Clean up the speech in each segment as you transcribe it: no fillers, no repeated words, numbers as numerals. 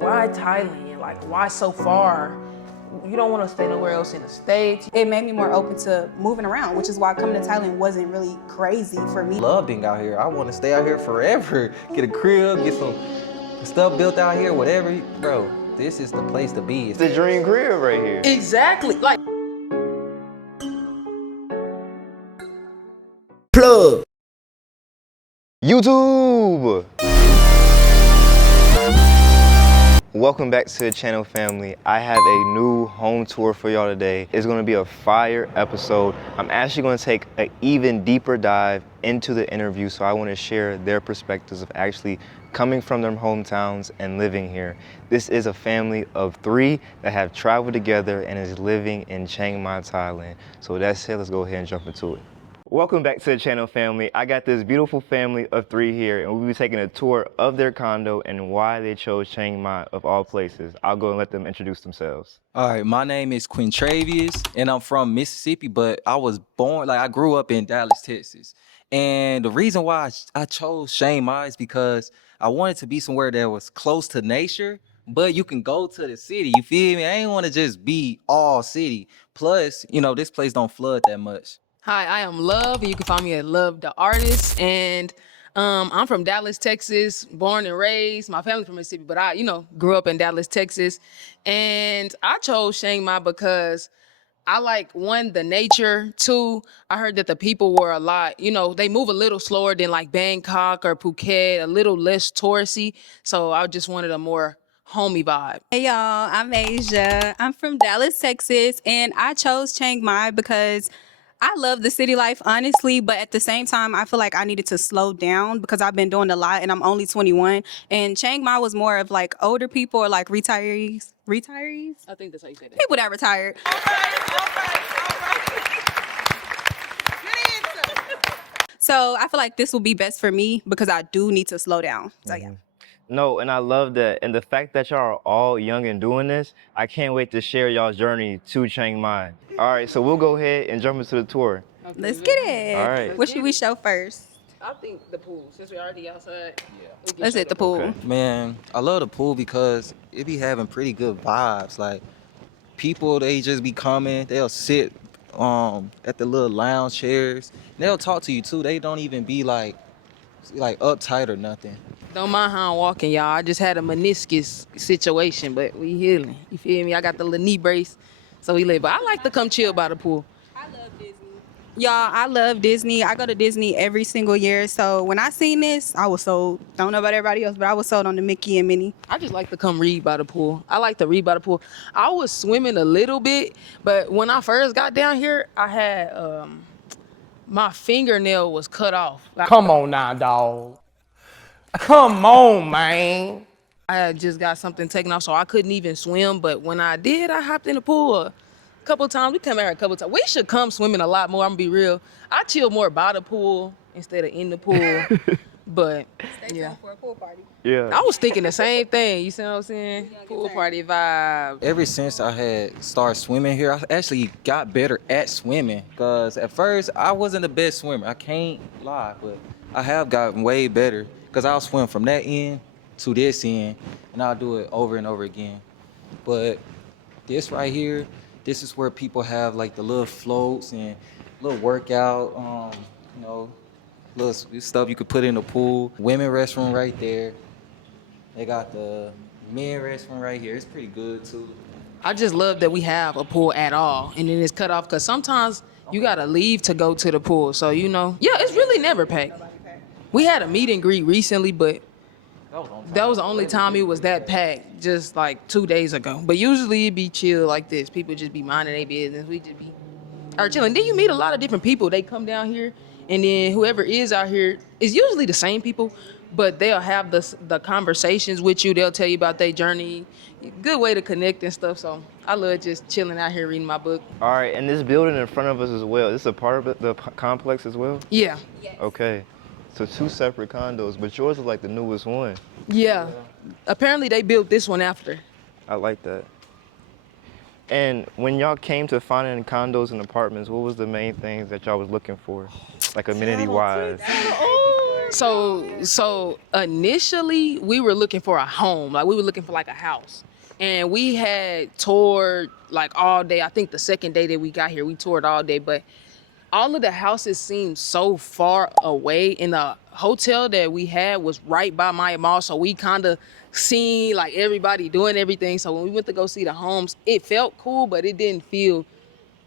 why Thailand? Like, why so far? You don't want to stay nowhere else in the States. It made me more open to moving around, which is why coming to Thailand wasn't really crazy for me. Love being out here. I want to stay out here forever. Get a crib, get some stuff built out here, whatever. Bro, this is the place to be. It's the dream crib right here. Exactly. Like, Plug. YouTube! Welcome back to the channel, family. I have a new home tour for y'all today. It's gonna be a fire episode. I'm actually gonna take an even deeper dive into the interview, so I wanna share their perspectives of actually coming from their hometowns and living here. This is a family of 3 that have traveled together and is living in Chiang Mai, Thailand. So with that said, let's go ahead and jump into it. Welcome back to the channel, family. I got this beautiful family of 3 here, and we'll be taking a tour of their condo and why they chose Chiang Mai of all places. I'll go and let them introduce themselves. All right, my name is Quintravius, and I'm from Mississippi, but I grew up in Dallas, Texas. And the reason why I chose Chiang Mai is because I wanted to be somewhere that was close to nature, but you can go to the city. You feel me? I ain't want to just be all city. Plus, this place don't flood that much. hi, I am Love, and you can find me at Love the Artist. And I'm from Dallas, Texas, born and raised. My family's from Mississippi, but I, grew up in Dallas, Texas. And I chose Chiang Mai because I like, 1, the nature. 2, I heard that the people were a lot, they move a little slower than like Bangkok or Phuket, a little less touristy. So I just wanted a more homey vibe. Hey y'all, I'm Asia. I'm from Dallas, Texas, and I chose Chiang Mai because I love the city life, honestly, but at the same time, I feel like I needed to slow down because I've been doing a lot and I'm only 21. And Chiang Mai was more of like older people or like retirees. Retirees? I think that's how you say that. People that retired. All right. Good answer. So I feel like this will be best for me because I do need to slow down. So yeah. No, and I love that. And the fact that y'all are all young and doing this, I can't wait to share y'all's journey to Chiang Mai. All right, so we'll go ahead and jump into the tour. Okay, Let's get it. All right. What should we show first? I think the pool, since we're already outside. Yeah. Let's hit the pool. Okay. Man, I love the pool because it be having pretty good vibes. Like, people, they just be coming, they'll sit at the little lounge chairs. They'll talk to you too. They don't even be like uptight or nothing. Don't mind how I'm walking, y'all. I just had a meniscus situation, but we healing. You feel me? I got the little knee brace, so we live. But I like to come chill by the pool. I love Disney. Y'all, I love Disney. I go to Disney every single year. So when I seen this, I was sold. Don't know about everybody else, but I was sold on the Mickey and Minnie. I just like to come read by the pool. I like to read by the pool. I was swimming a little bit, but when I first got down here, I had my fingernail was cut off. Come on now, dog. Come on, man. I had just got something taken off, so I couldn't even swim. But when I did, I hopped in the pool a couple times. We come out here a couple times. We should come swimming a lot more. I'm gonna be real. I chill more by the pool instead of in the pool. But yeah, For a pool party. Yeah. I was thinking the same thing. You see what I'm saying? Pool party vibe. Ever since I had started swimming here, I actually got better at swimming. Because at first, I wasn't the best swimmer. I can't lie, but I have gotten way better. Because I'll swim from that end to this end, and I'll do it over and over again. But this right here, this is where people have like the little floats and little workout, little stuff you could put in the pool. Women restroom right there. They got the men restroom right here. It's pretty good too. I just love that we have a pool at all, and then it's cut off because sometimes you gotta leave to go to the pool. So yeah, it's really never packed. We had a meet and greet recently, but that was the only time it was that packed, just like 2 days ago. But usually it'd be chill like this. People just be minding their business. We just be chilling. Then you meet a lot of different people. They come down here, and then whoever is out here is usually the same people, but they'll have the conversations with you. They'll tell you about their journey. Good way to connect and stuff. So I love just chilling out here reading my book. All right, and this building in front of us as well, this is a part of the complex as well? Yeah. Okay. So 2 separate condos, but yours is like the newest one. Yeah. Apparently they built this one after. I like that. And when y'all came to finding condos and apartments, what was the main things that y'all was looking for, like amenity-wise? Oh, So initially we were looking for a home, like we were looking for like a house, and we had toured like all day. I think the second day that we got here, we toured all day, but all of the houses seemed so far away, and the hotel that we had was right by Maya Mall, so we kind of seen like everybody doing everything. So when we went to go see the homes, it felt cool, but it didn't feel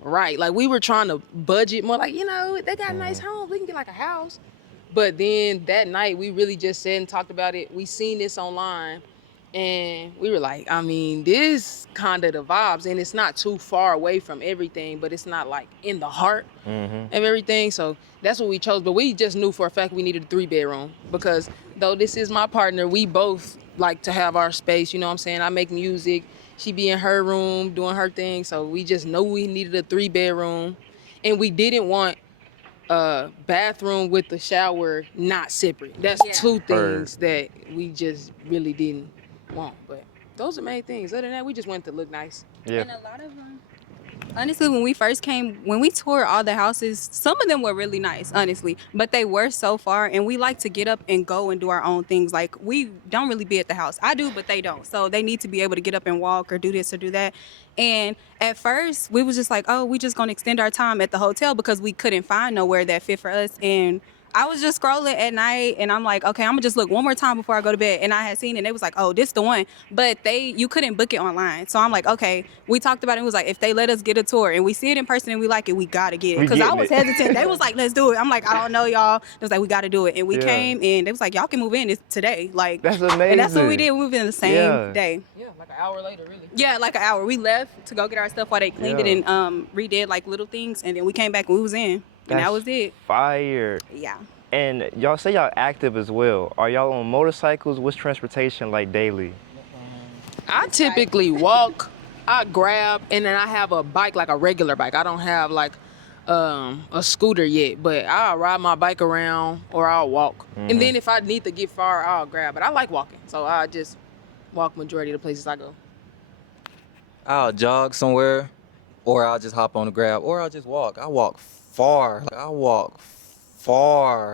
right. Like we were trying to budget more, like, they got nice homes, we can get like a house. But then that night we really just sat and talked about it. We seen this online and we were like, I mean, this kind of the vibes, and it's not too far away from everything, but it's not like in the heart of everything. So that's what we chose. But we just knew for a fact we needed a 3-bedroom, because though this is my partner, we both like to have our space. You know what I'm saying? I make music. She be in her room doing her thing. So we just know we needed a 3-bedroom, and we didn't want a bathroom with the shower not separate. That's two things that we just really didn't want. But those are the main things. Other than that, we just wanted to look nice. Yeah. And a lot of them, honestly, when we first came, when we toured all the houses, some of them were really nice, honestly, but they were so far, and we like to get up and go and do our own things. Like, we don't really be at the house. I do, but they don't. So they need to be able to get up and walk or do this or do that. And at first, we was just like, oh, we just gonna extend our time at the hotel because we couldn't find nowhere that fit for us. And I was just scrolling at night, and I'm like, okay, I'm gonna just look one more time before I go to bed. And I had seen it, and they was like, oh, this the one. But you couldn't book it online. So I'm like, okay, we talked about it. It was like, if they let us get a tour and we see it in person and we like it, we gotta get it. Because I was hesitant. They was like, let's do it. I'm like, I don't know, y'all. It was like, we gotta do it. And we came, and they was like, y'all can move in. It's today. Like, That's amazing. And that's what we did. We moved in the same day. Yeah, like an hour later, really. Yeah, like an hour. We left to go get our stuff while they cleaned it and redid like little things. And then we came back and we was in. And that was it. Fire. Yeah. And y'all say y'all active as well. Are y'all on motorcycles? What's transportation like daily? I typically walk, I grab, and then I have a bike, like a regular bike. I don't have like a scooter yet, but I'll ride my bike around or I'll walk. And then if I need to get far, I'll grab. But I like walking, so I just walk majority of the places I go. I'll jog somewhere, or I'll just hop on the Grab, or I'll just walk. I walk far.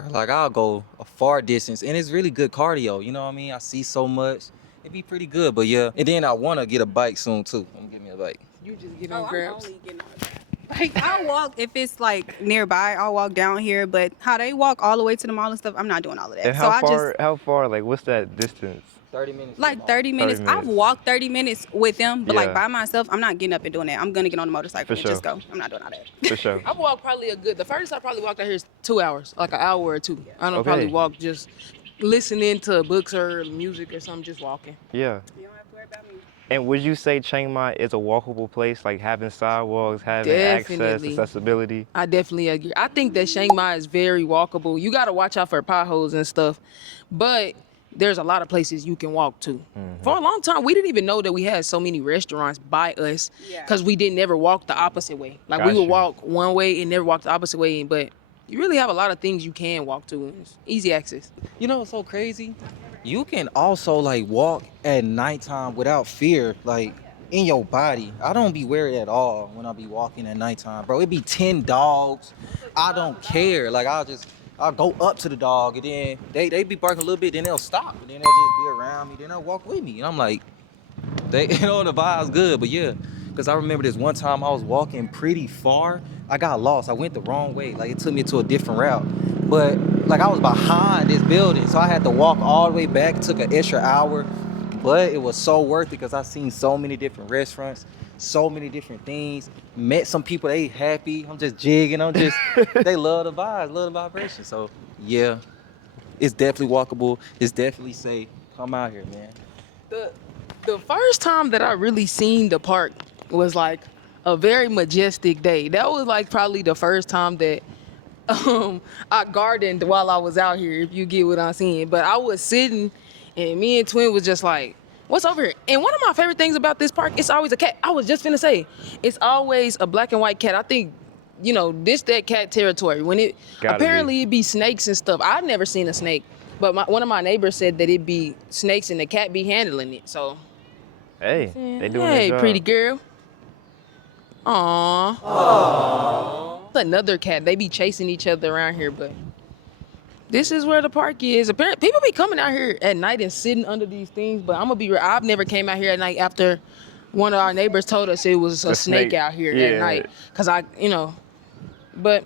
Like I'll go a far distance, and it's really good cardio. You know what I mean? I see so much. It'd be pretty good, but yeah. And then I want to get a bike soon too. I'm gonna get me a bike. You just get on Grabs. I'm only getting on Grab. Like, I'll walk if it's like nearby. I'll walk down here, but how they walk all the way to the mall and stuff, I'm not doing all of that. And how far? Like, what's that distance? 30 minutes. Like 30 minutes. 30 I've minutes. walked 30 minutes with them, but like Yeah. by myself, I'm not getting up and doing that. I'm gonna get on the motorcycle For and sure. just go. I'm not doing all that. For sure. I've walked probably the furthest I probably walked out here is 2 hours, like an hour or two. I don't Okay. probably walk just listening to books or music or something, just walking. Yeah. You don't have to worry about me. And would you say Chiang Mai is a walkable place, like having sidewalks, having Definitely. accessibility? I definitely agree. I think that Chiang Mai is very walkable. You got to watch out for potholes and stuff, but there's a lot of places you can walk to. For a long time, we didn't even know that we had so many restaurants by us because we didn't ever walk the opposite way. Like we would Gotcha. walk one way and never walk the opposite way, but you really have a lot of things you can walk to. And it's easy access. You know what's so crazy? You can also like walk at nighttime without fear, like in your body. I don't be worried at all when I be walking at nighttime, bro. It be 10 dogs. I don't care. Like I'll go up to the dog, and then they be barking a little bit, then they'll stop, and then they'll just be around me, then they'll walk with me, and I'm like, the vibe's good. But yeah, because I remember this one time I was walking pretty far. I got lost. I went the wrong way. Like it took me to a different route, but like I was behind this building, so I had to walk all the way back. It took an extra hour, but it was so worth it because I seen so many different restaurants, so many different things. Met some people, they happy. I'm just jigging. They love the vibes, love the vibration. So yeah, it's definitely walkable. It's definitely safe. Come out here, man. The first time that I really seen the park was like a very majestic day. That was like probably the first time that I gardened while I was out here, if you get what I'm saying. But I was sitting, and me and Twin was just like, what's over here? And one of my favorite things about this park, it's always a cat. I was just finna say, it's always a black and white cat. I think, that cat territory. When it apparently it'd be snakes and stuff. I've never seen a snake, but one of my neighbors said that it'd be snakes and the cat be handling it. So, Hey, they doing their hey, job. pretty girl. Aww. Another cat. They be chasing each other around here, but This is where the park is. Apparently, people be coming out here at night and sitting under these things, but I'm gonna be real. I've never came out here at night after one of our neighbors told us it was a snake out here at night. Cause but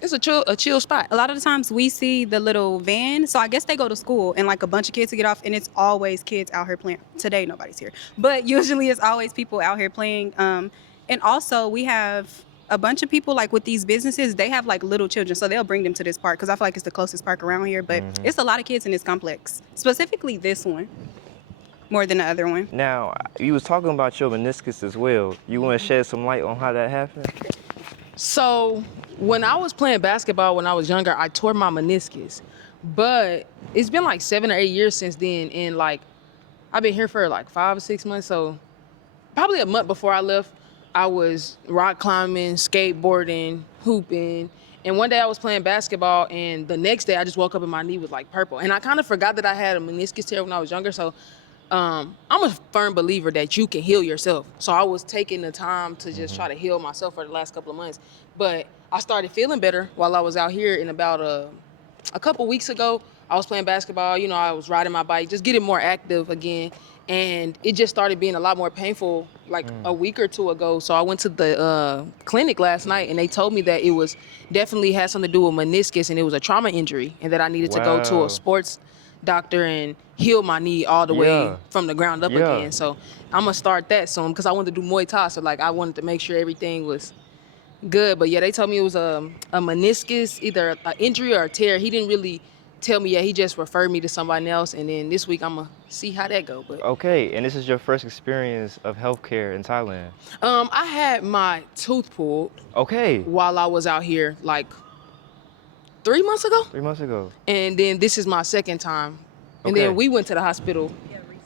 it's a chill spot. A lot of the times we see the little van, so I guess they go to school and like a bunch of kids to get off, and it's always kids out here playing. Today nobody's here, but usually it's always people out here playing. And also we have a bunch of people like with these businesses, they have like little children, so they'll bring them to this park because I feel like it's the closest park around here. But it's a lot of kids in this complex, specifically this one, more than the other one. Now, you was talking about your meniscus as well. You want to shed some light on how that happened? So when I was playing basketball when I was younger, I tore my meniscus, but it's been like 7 or 8 years since then, and like I've been here for like 5 or 6 months. So probably a month before I left, I was rock climbing, skateboarding, hooping. And one day I was playing basketball, and the next day I just woke up and my knee was like purple. And I kind of forgot that I had a meniscus tear when I was younger. So I'm a firm believer that you can heal yourself. So I was taking the time to just try to heal myself for the last couple of months. But I started feeling better while I was out here. In about a couple weeks ago, I was playing basketball. You know, I was riding my bike, just getting more active again. And it just started being a lot more painful like a week or two ago. So I went to the clinic last night, and they told me that it was definitely had something to do with meniscus, and it was a trauma injury, and that I needed to go to a sports doctor and heal my knee all the way from the ground up again. So I'm gonna start that soon because I wanted to do Muay Thai. So like I wanted to make sure everything was good. But yeah, they told me it was a meniscus, either an injury or a tear. He didn't really tell me yet. He just referred me to somebody else, and then this week I'm gonna see how that go. But okay, and this is your first experience of healthcare in Thailand? I had my tooth pulled. Okay. While I was out here, like 3 months ago. 3 months ago. And then this is my second time, and then we went to the hospital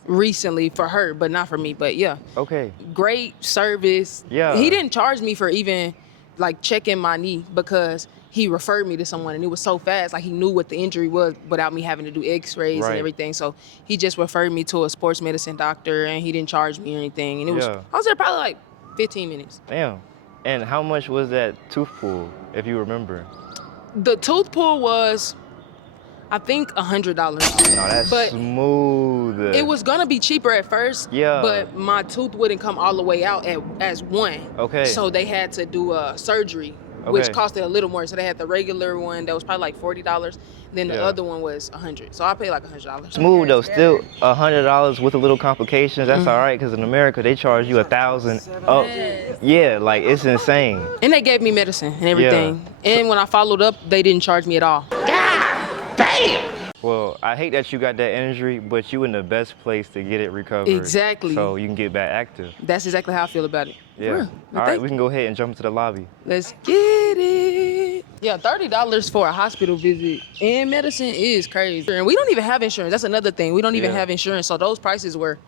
recently for her, but not for me. But yeah. Okay. Great service. Yeah. He didn't charge me for even like checking my knee because he referred me to someone, and it was so fast. Like he knew what the injury was without me having to do x-rays and everything. So he just referred me to a sports medicine doctor, and he didn't charge me or anything. And it was, I was there probably like 15 minutes. Damn. And how much was that tooth pull, if you remember? The tooth pull was, I think, $100. No, that's smooth. It was gonna be cheaper at first. Yeah. But my tooth wouldn't come all the way out as one. Okay. So they had to do a surgery, which costed a little more. So they had the regular one that was probably like $40. Then the other one was $100. So I paid like $100. Smooth though, still $100 with a little complications. That's all right, because in America they charge you $1,000. Oh, yeah, like it's insane. And they gave me medicine and everything. And when I followed up, they didn't charge me at all. Damn! Well, I hate that you got that injury, but you in the best place to get it recovered. Exactly. So you can get back active. That's exactly how I feel about it. Yeah. All right, we can go ahead and jump into the lobby. Let's get it. Yeah, $30 for a hospital visit and medicine is crazy. And we don't even have insurance. That's another thing. We don't even have insurance. So those prices were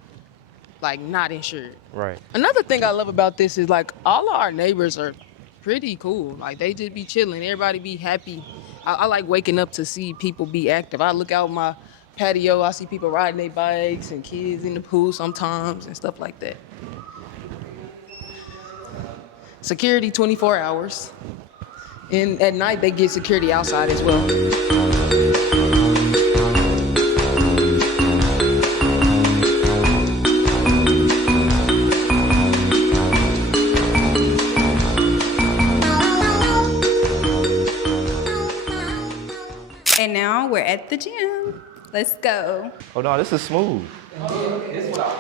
like not insured. Right. Another thing I love about this is like all of our neighbors are pretty cool. Like they just be chilling. Everybody be happy. I like waking up to see people be active. I look out my patio, I see people riding their bikes and kids in the pool sometimes and stuff like that. Security 24 hours. And at night they get security outside as well. And now we're at the gym. Let's go. Oh no, this is smooth.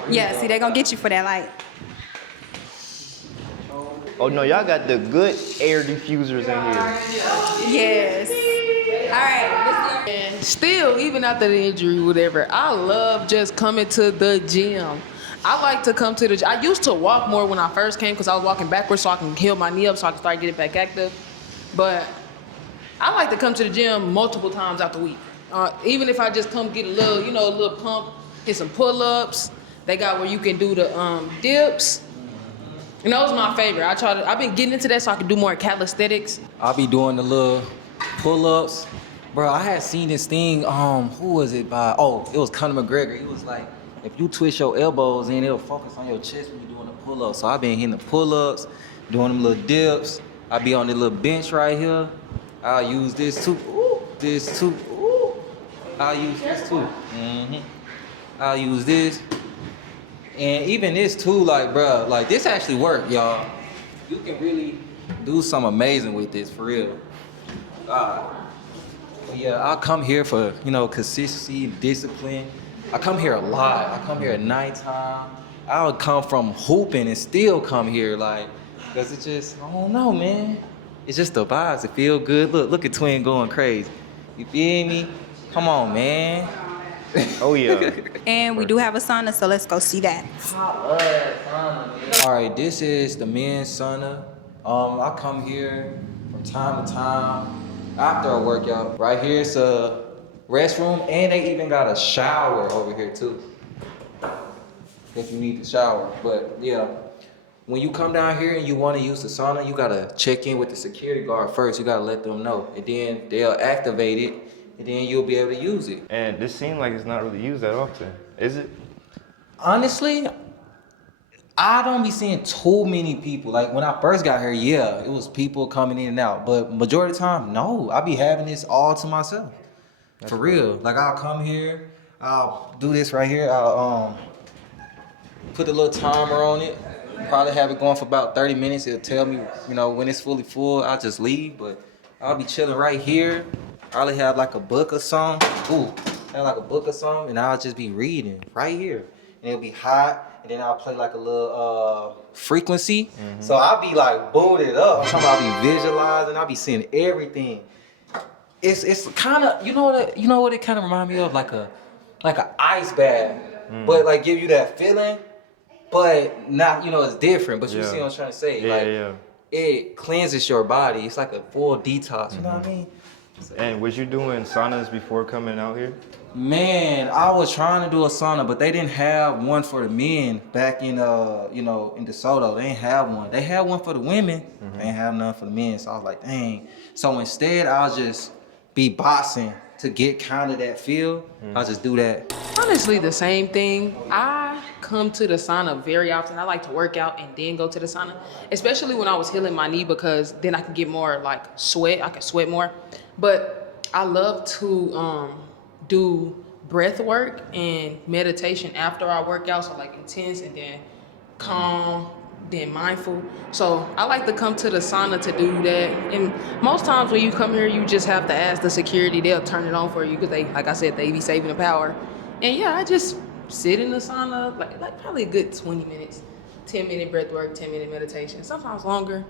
Yeah, see, they're gonna get you for that light. Oh no, y'all got the good air diffusers in here. Yes. All right. And still, even after the injury, whatever, I love just coming to the gym. I like to come to the gym. I used to walk more when I first came because I was walking backwards so I can heal my knee up so I can start getting back active. But I like to come to the gym multiple times out the week. Even if I just come get a little, a little pump, get some pull-ups. They got where you can do the dips. And that was my favorite. I've been getting into that so I can do more calisthenics. I'll be doing the little pull-ups. Bro, I had seen this thing, who was it by? Oh, it was Conor McGregor. He was like, if you twist your elbows in, it'll focus on your chest when you're doing the pull-ups. So I've been hitting the pull-ups, doing them little dips. I'll be on the little bench right here. I'll use this too. Ooh, this too. Ooh. I'll use this too. I'll use this. And even this too, like, bro, like this actually work, y'all. You can really do something amazing with this, for real. Yeah, I'll come here for, consistency, discipline. I come here a lot. I come here at nighttime. I would come from hooping and still come here, like, because it's just, I don't know, man. It's just the vibes. It feel good. Look at Twin going crazy. You feel me? Come on, man. Oh yeah. And we do have a sauna, so let's go see that. All right, this is the men's sauna. I come here from time to time after a workout. Right here is a restroom, and they even got a shower over here too, if you need to shower. But yeah, when you come down here and you want to use the sauna, you gotta check in with the security guard first. You gotta let them know, and then they'll activate it, and then you'll be able to use it. And this seems like it's not really used that often, is it? Honestly, I don't be seeing too many people. Like when I first got here, yeah, it was people coming in and out. But majority of the time, no. I be having this all to myself. For real. Like I'll come here, I'll do this right here. I'll put a little timer on it. Probably have it going for about 30 minutes. It'll tell me, when it's fully full, I'll just leave. But I'll be chilling right here. Probably have like a book or something. And I'll just be reading right here. And it'll be hot. And then I'll play like a little frequency. So I'll be like booted up. I'm talking about I'll be visualizing. I'll be seeing everything. It's kind of, you know what it kind of remind me of? Like a ice bath. But like give you that feeling. But not, it's different. But you see what I'm trying to say? It cleanses your body. It's like a full detox. You know what I mean? And was you doing saunas before coming out here? Man, I was trying to do a sauna, but they didn't have one for the men back in in DeSoto. They didn't have one. They had one for the women. They didn't have none for the men. So I was like, dang. So instead, I'll just be boxing to get kind of that feel. I'll just do that. Honestly, the same thing. I come to the sauna very often. I like to work out and then go to the sauna, especially when I was healing my knee, because then I can get more like sweat. I can sweat more. But I love to do breath work and meditation after I work out. So like intense and then calm, then mindful. So I like to come to the sauna to do that. And most times when you come here, you just have to ask the security. They'll turn it on for you because they, like I said, they be saving the power. And yeah, I just sit in the sauna like probably a good 20 minutes, 10-minute breath work, 10-minute meditation, sometimes longer,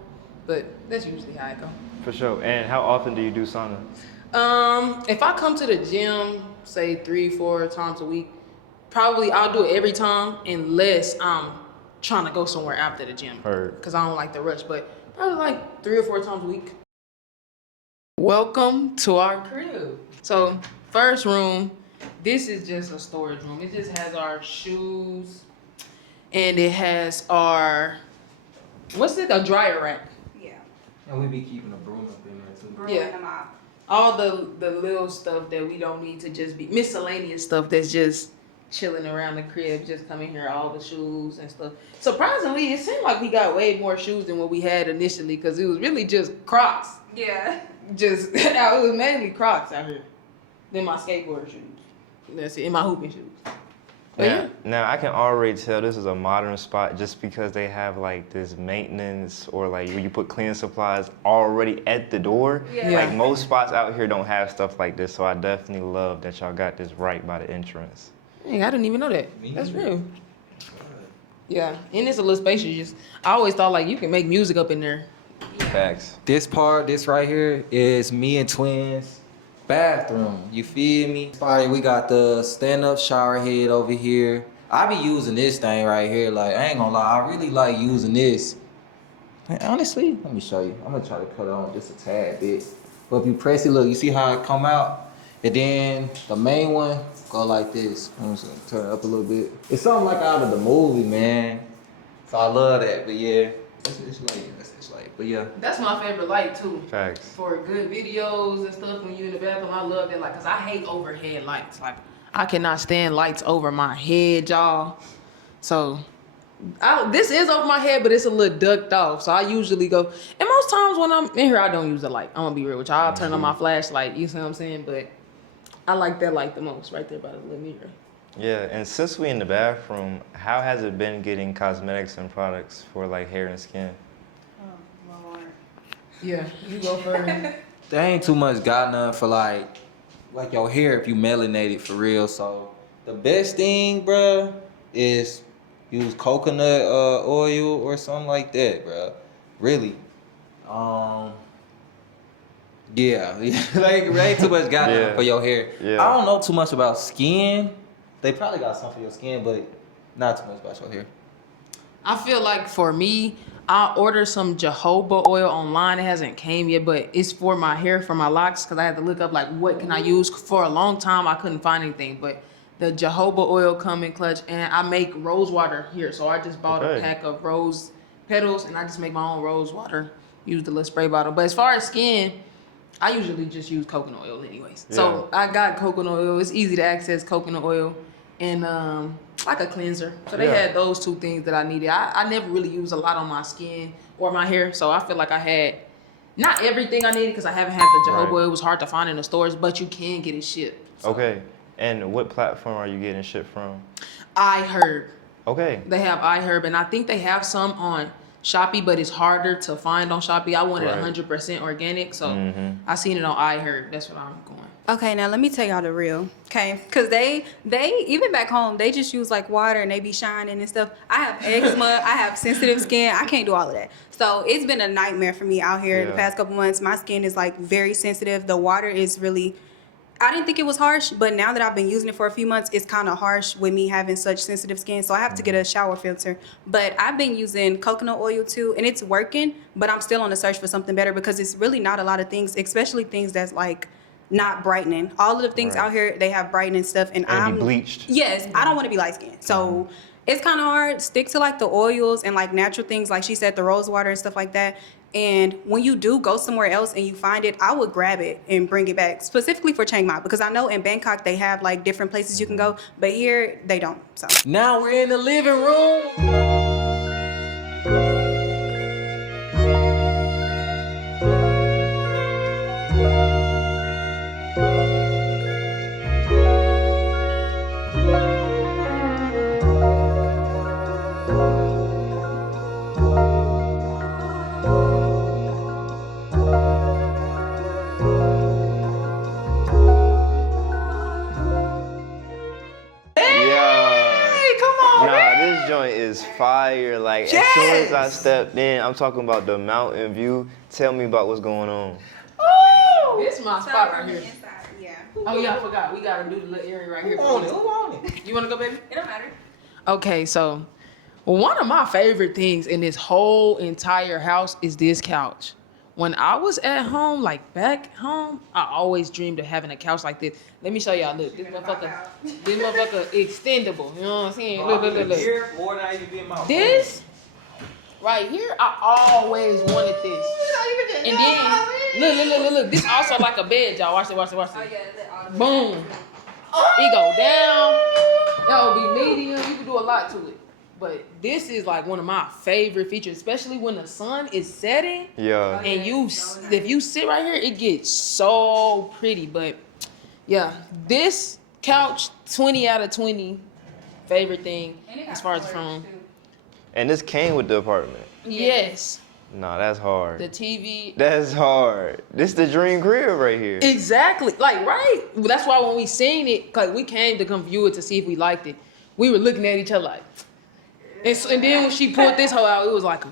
but that's usually how I go. For sure. And how often do you do sauna? If I come to the gym, say 3-4 times a week, probably I'll do it every time unless I'm trying to go somewhere after the gym, because I don't like to rush, but probably like 3 or 4 times a week. Welcome to our crib. So first room, this is just a storage room. It just has our shoes and it has our, a dryer rack. Yeah. And we be keeping a broom up in there too. Yeah. All the little stuff that we don't need to just be miscellaneous stuff that's just chilling around the crib, just coming here, all the shoes and stuff. Surprisingly, it seemed like we got way more shoes than what we had initially, because it was really just Crocs. Yeah. It was mainly Crocs out here. Then my skateboard shoes. That's it, and my hooping shoes. But now I can already tell this is a modern spot just because they have like this maintenance or like where you put cleaning supplies already at the door. Yeah. Like most spots out here don't have stuff like this, so I definitely love that y'all got this right by the entrance. Dang, I didn't even know that. That's real. Yeah, and it's a little spacious. I always thought like you can make music up in there. Facts. This right here is me and Twins' bathroom. You feel me? We got the stand-up shower head over here. I be using this thing right here. Like, I ain't gonna lie, I really like using this. And honestly, let me show you. I'm gonna try to cut it on just a tad bit. But if you press it, look, you see how it come out? And then the main one go like this. I'm just gonna turn it up a little bit. It's something like out of the movie, man. So I love that, but yeah. It's like, but yeah. That's my favorite light too. Facts. For good videos and stuff when you're in the bathroom, I love that light, cause I hate overhead lights. Like, I cannot stand lights over my head, y'all. So, this is over my head, but it's a little ducked off. So I usually go, and most times when I'm in here, I don't use a light. I'm gonna be real with y'all. I'll turn on my flashlight, you see what I'm saying? But I like that light the most, right there by the little mirror. Yeah, and since we in the bathroom, how has it been getting cosmetics and products for like hair and skin? Yeah, you go first. There ain't too much got none for like your hair if you melanated for real. So the best thing, bruh, is use coconut oil or something like that, bruh. Really. Yeah, like there ain't too much got none for your hair. Yeah. I don't know too much about skin. They probably got some for your skin, but not too much about your hair. I feel like for me, I ordered some jojoba oil online. It hasn't came yet, but it's for my hair, for my locks, because I had to look up like what can I use. For a long time, I couldn't find anything, but the jojoba oil come in clutch, and I make rose water here. So I just bought a pack of rose petals, and I just make my own rose water. Use the little spray bottle. But as far as skin, I usually just use coconut oil anyways. So I got coconut oil. It's easy to access coconut oil and like a cleanser. So they had those two things that I needed. I never really use a lot on my skin or my hair. So I feel like I had not everything I needed because I haven't had the jojoba oil. It was hard to find in the stores, but you can get it shipped. So. Okay. And what platform are you getting shit from? iHerb. Okay. They have iHerb, and I think they have some on Shopee, but it's harder to find on Shopee. I wanted 100% organic, so I seen it on iHerb. That's what I'm going. Okay, now let me tell y'all the real, okay? Because they even back home, they just use like water and they be shining and stuff. I have eczema, I have sensitive skin. I can't do all of that. So it's been a nightmare for me out here the past couple months. My skin is like very sensitive. The water is really, I didn't think it was harsh, but now that I've been using it for a few months, it's kind of harsh with me having such sensitive skin. So I have to get a shower filter. But I've been using coconut oil too, and it's working, but I'm still on the search for something better because it's really not a lot of things, especially things that's like not brightening. All of the things out here, they have brightening stuff, and I'm be bleached. Yes, I don't want to be light skinned. So it's kind of hard. Stick to like the oils and like natural things, like she said, the rose water and stuff like that. And when you do go somewhere else and you find it, I would grab it and bring it back, specifically for Chiang Mai, because I know in Bangkok they have like different places you can go, but here they don't. So Now we're in the living room. This joint is fire. Like, as soon as I stepped in, I'm talking about the mountain view. Tell me about what's going on. Oh, this is my spot right here. Yeah. Oh yeah, I forgot. We gotta do the little area right here. Who on it? You wanna go, baby? It don't matter. Okay, so one of my favorite things in this whole entire house is this couch. When I was at home, like back home, I always dreamed of having a couch like this. Let me show y'all. Look, this motherfucker extendable. You know what I'm saying? Look. Here, more than I even be in my This right here, I always wanted this. And then look. This also like a bed, y'all. Watch it. Boom. It go down. That would be medium. You can do a lot to it. But this is like one of my favorite features, especially when the sun is setting. Yeah. And if you sit right here, it gets so pretty. But yeah, this couch, 20 out of 20, favorite thing as far as the phone. And this came with the apartment. Yes. Nah, that's hard. The TV. That's hard. This the dream crib right here. Exactly. Like, right? That's why when we seen it, cause we came to come view it to see if we liked it. We were looking at each other like, and then when she pulled this hoe out, it was like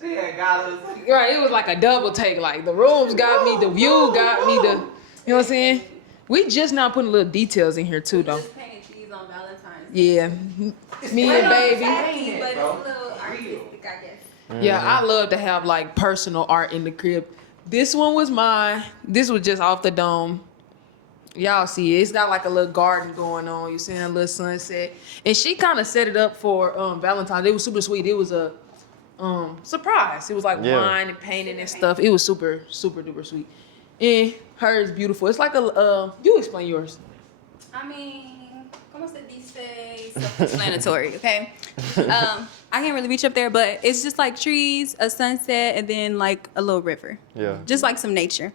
it was like a double take. Like the rooms got me, the view got me, you know what I'm saying? We just now putting little details in here too, though. Just painted cheese on Valentine's. Yeah, me and baby. Tacky, but it's a little artistic, I guess. Yeah, I love to have like personal art in the crib. This one was mine. This was just off the dome. Y'all see it. It's got like a little garden going on. You seeing a little sunset. And she kind of set it up for Valentine's. It was super sweet. It was a surprise. It was like wine and painting and stuff. It was super, super duper sweet. And hers beautiful. It's like you explain yours. I mean, como se dice? Self-explanatory, okay? I can't really reach up there, but it's just like trees, a sunset, and then like a little river. Yeah. Just like some nature.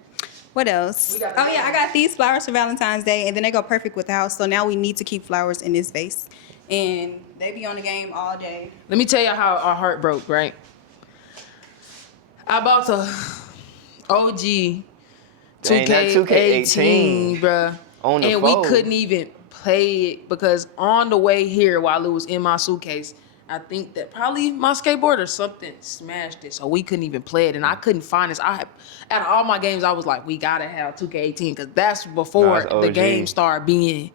What else? We got the Oh yeah, I got these flowers for Valentine's Day, and then they go perfect with the house. So now we need to keep flowers in this vase, and they be on the game all day. Let me tell you how our heart broke, right? I bought the OG 2K18, bruh. On the and phone. we couldn't even play it because on the way here while it was in my suitcase, I think that probably my skateboard or something smashed it, so we couldn't even play it, and I couldn't find this. Out of all my games, I was like, we gotta have 2K18 because that's before Nah, it's the OG. game started being,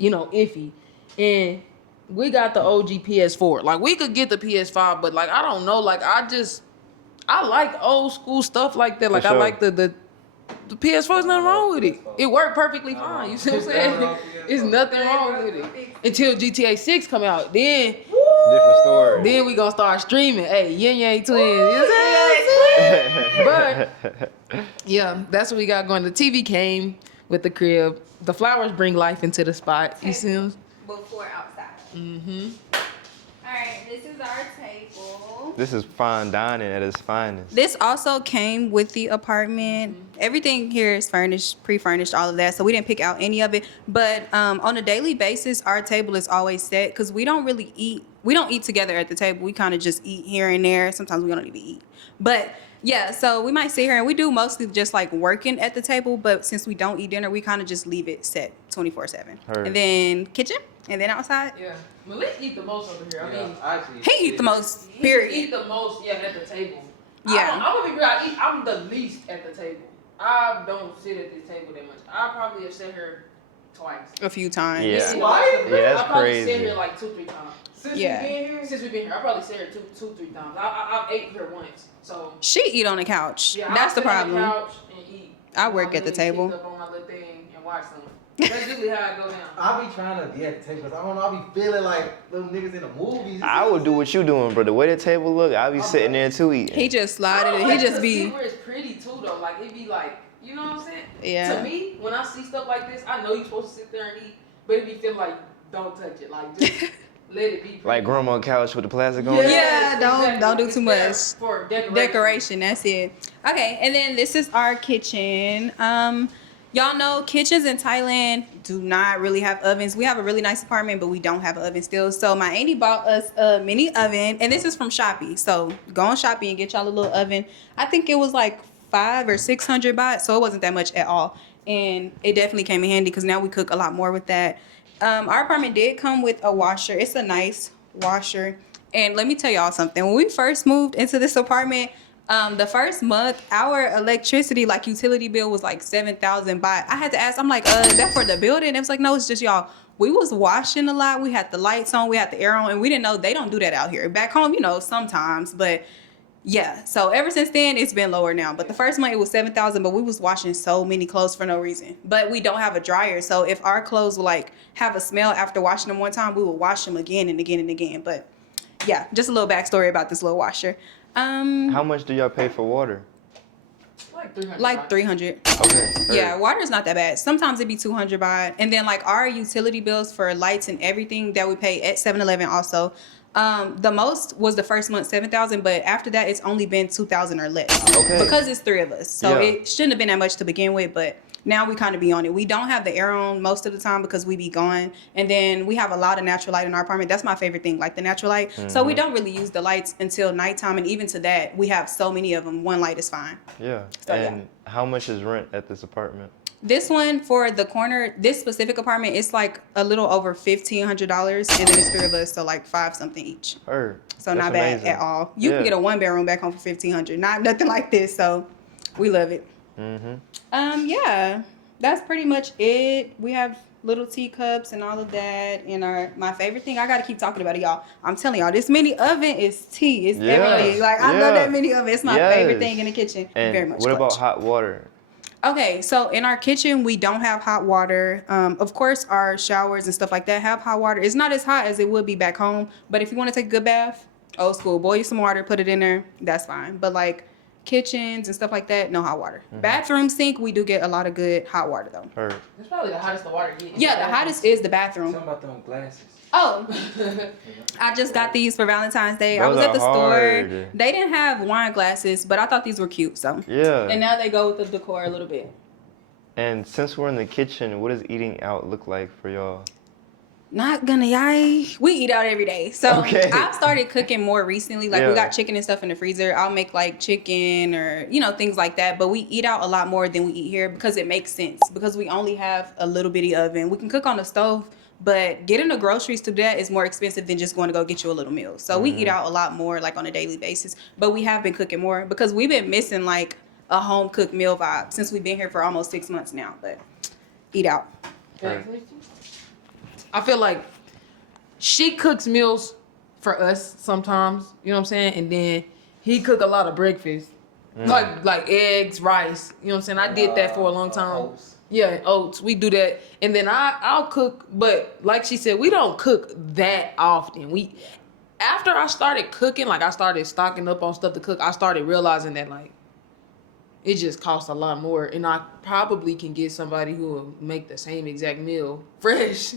iffy. And we got the OG PS4. Like we could get the PS5, but like I don't know. Like I like old school stuff like that. Like I sure. like the PS4. There's nothing wrong with it. It worked perfectly fine. You see what I'm saying? It's nothing wrong with it until GTA 6 come out. Then. Different story. Then we gonna start streaming. Hey, Yin Yang Twins. You know what I'm saying? But yeah, that's what we got going. The TV came with the crib. The flowers bring life into the spot. You see them? Before outside. All right, this is our table. This is fine dining at its finest. This also came with the apartment. Everything here is furnished, pre-furnished, all of that. So we didn't pick out any of it. But on a daily basis, our table is always set because we don't really eat. We don't eat together at the table. We kind of just eat here and there. Sometimes we don't even eat. But yeah, so we might sit here and we do mostly just like working at the table. But since we don't eat dinner, we kind of just leave it set 24/7. And then kitchen and then outside. Yeah. Malik eat the most over here. I mean, He eat the most, period. He eat the most, at the table. Yeah. I'm gonna be real. I'm the least at the table. I don't sit at this table that much. I probably have sat here twice. A few times. Yeah. Yeah, that's I probably crazy. sit here like 2-3 times. Since we've been here, I probably sit here 2-3 times. I've ate here once, so. She eat on the couch. Yeah, That's the I'll sit problem. on the couch and eat. I work at the table. Up on my little thing and watch something. That's usually how I go down. I be trying to be at the table because I don't know, I be feeling like little niggas in the movies. I would do what you doing, bro. The way the table look, I be sitting there too eating. He just slided it. He just be. Where it's pretty too though. Like it be like, you know what I'm saying? Yeah. To me, when I see stuff like this, I know you're supposed to sit there and eat, but it be feel like don't touch it. Like just let it be. Like grandma couch with the plastic on it. Yeah, don't do It's too there much. for decoration. Decoration, that's it. Okay, and then this is our kitchen. Y'all know kitchens in Thailand do not really have ovens. We have a really nice apartment, but we don't have an oven still. So my auntie bought us a mini oven, and this is from Shopee. So go on Shopee and get y'all a little oven. I think it was like 500 or 600 baht, so it wasn't that much at all. And it definitely came in handy because now we cook a lot more with that. Our apartment did come with a washer. It's a nice washer. And let me tell y'all something. When we first moved into this apartment, the first month, our electricity, like utility bill was like 7,000 baht. I had to ask, I'm like, is that for the building? It was like, no, it's just y'all. We was washing a lot. We had the lights on, we had the air on, and we didn't know they don't do that out here. Back home, sometimes, but yeah. So ever since then, it's been lower now. But the first month it was 7,000, but we was washing so many clothes for no reason. But we don't have a dryer, so if our clothes will like have a smell after washing them one time, we will wash them again and again and again. But yeah, just a little backstory about this little washer. How much do y'all pay for water? Like 300. Like 300. Okay. Yeah, water's not that bad. Sometimes it'd be 200 baht. And then like our utility bills for lights and everything that we pay at 7-Eleven also. The most was the first month 7,000, but after that it's only been 2,000 or less. Okay. Because it's 3 of us. So Yeah. it shouldn't have been that much to begin with, but now we kind of be on it. We don't have the air on most of the time because we be gone. And then we have a lot of natural light in our apartment. That's my favorite thing, like the natural light. So we don't really use the lights until nighttime. And even to that, we have so many of them. One light is fine. Yeah. So, and how much is rent at this apartment? This one for the corner, this specific apartment, it's like a little over $1,500. And then it's 3 of us, so like 5 something each. Heard. So That's not bad amazing. at all. You can get a 1-bedroom back home for $1,500. Not nothing like this. So we love it. Yeah, that's pretty much it. We have little teacups and all of that. And my favorite thing, I gotta keep talking about it, y'all. I'm telling y'all, this mini oven is tea. It's everything. Like I love that mini oven. It's my favorite thing in the kitchen. And very much. what about clutch. hot water? Okay, so in our kitchen, we don't have hot water. Of course, our showers and stuff like that have hot water. It's not as hot as it would be back home. But if you want to take a good bath, old school, boil you some water, put it in there. That's fine. But like kitchens and stuff like that, no hot water. Bathroom sink, we do get a lot of good hot water though. Heard. It's probably the hottest the water gets. Yeah, the hottest is the bathroom. Talking about them glasses. Oh, I just got these for Valentine's Day. I Those was at are the store. hard. They didn't have wine glasses, but I thought these were cute. So Yeah. and now they go with the decor a little bit. And since we're in the kitchen, what does eating out look like for y'all? Not gonna lie, we eat out every day. So Okay. I've started cooking more recently. Like we Yeah. got chicken and stuff in the freezer. I'll make like chicken or, you know, things like that. But we eat out a lot more than we eat here because it makes sense. Because we only have a little bitty oven. We can cook on the stove, but getting the groceries to that is more expensive than just going to go get you a little meal. So we eat out a lot more like on a daily basis. But we have been cooking more because we've been missing like a home cooked meal vibe since we've been here for almost 6 months now. But eat out. I feel like she cooks meals for us sometimes, you know what I'm saying? And then he cook a lot of breakfast. Like eggs, rice. You know what I'm saying? I did that for a long time. Oats. Yeah, oats. We do that. And then I'll cook, but like she said, we don't cook that often. After I started cooking, like I started stocking up on stuff to cook, I started realizing that like it just costs a lot more. And I probably can get somebody who will make the same exact meal fresh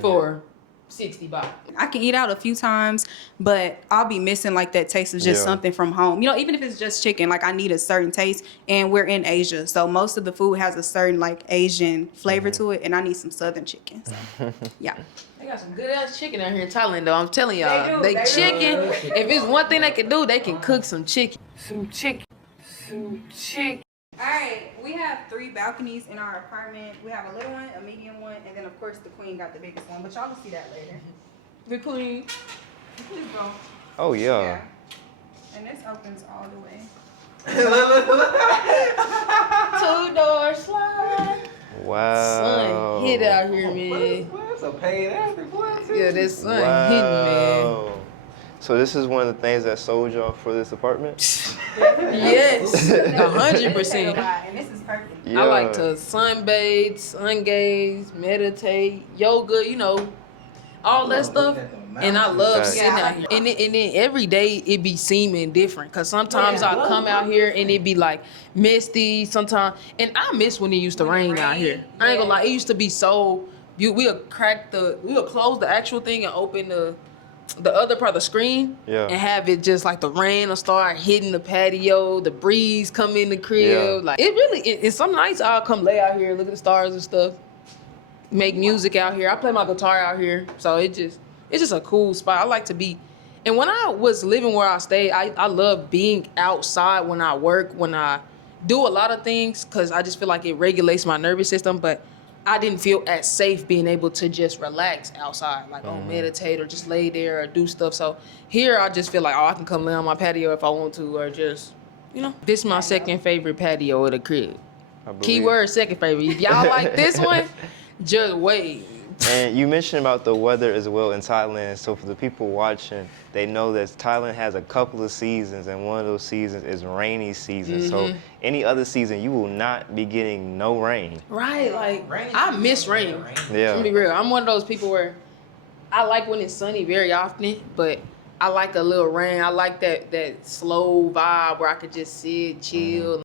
for $60. I can eat out a few times, but I'll be missing like that taste of just Yeah. something from home. You know, even if it's just chicken, like I need a certain taste, and we're in Asia, so most of the food has a certain like Asian flavor to it, and I need some Southern chicken. So, yeah. They got some good ass chicken out here in Thailand though. I'm telling y'all. They do. Chicken, if it's one thing they can do, they can cook some chicken. All right, we have 3 balconies in our apartment. We have a little one, a medium one, and then of course the queen got the biggest one, but y'all will see that later. The queen. Please go. Oh, yeah. Yeah. And this opens all the way. 2-door slide. Wow. Sun hit out here, man. That's a paid actor, boy. Yeah, this sun hitting, man. Wow. So this is one of the things that sold y'all for this apartment? Yes, 100%. And this is perfect. Yeah. I like to sunbathe, sun gaze, meditate, yoga, you know, all that stuff. And I love Right. sitting out here. And then every day it be seeming different. Cause sometimes I come out here and it be like misty sometimes. And I miss when it used to rain out here. I ain't gonna lie, it used to be so, we'll close the actual thing and open the other part of the screen Yeah. and have it just like the rain will start hitting the patio, the breeze come in the crib. Yeah. Like it really, some nights I'll come lay out here, look at the stars and stuff, make music out here. I play my guitar out here. So it's just a cool spot. I like to be, and when I was living where I stayed, I love being outside when I work, when I do a lot of things, because I just feel like it regulates my nervous system, but I didn't feel as safe being able to just relax outside, like meditate or just lay there or do stuff. So here I just feel like, I can come lay on my patio if I want to, or just, this is my second favorite patio of the crib. I believe. Keyword second favorite. If y'all like this one, just wait. And you mentioned about the weather as well in Thailand. So for the people watching, they know that Thailand has a couple of seasons, and one of those seasons is rainy season. So any other season, you will not be getting no rain. Right, like I miss rain. Yeah. Let me be real. I'm one of those people where I like when it's sunny very often, but I like a little rain. I like that slow vibe where I could just sit, chill.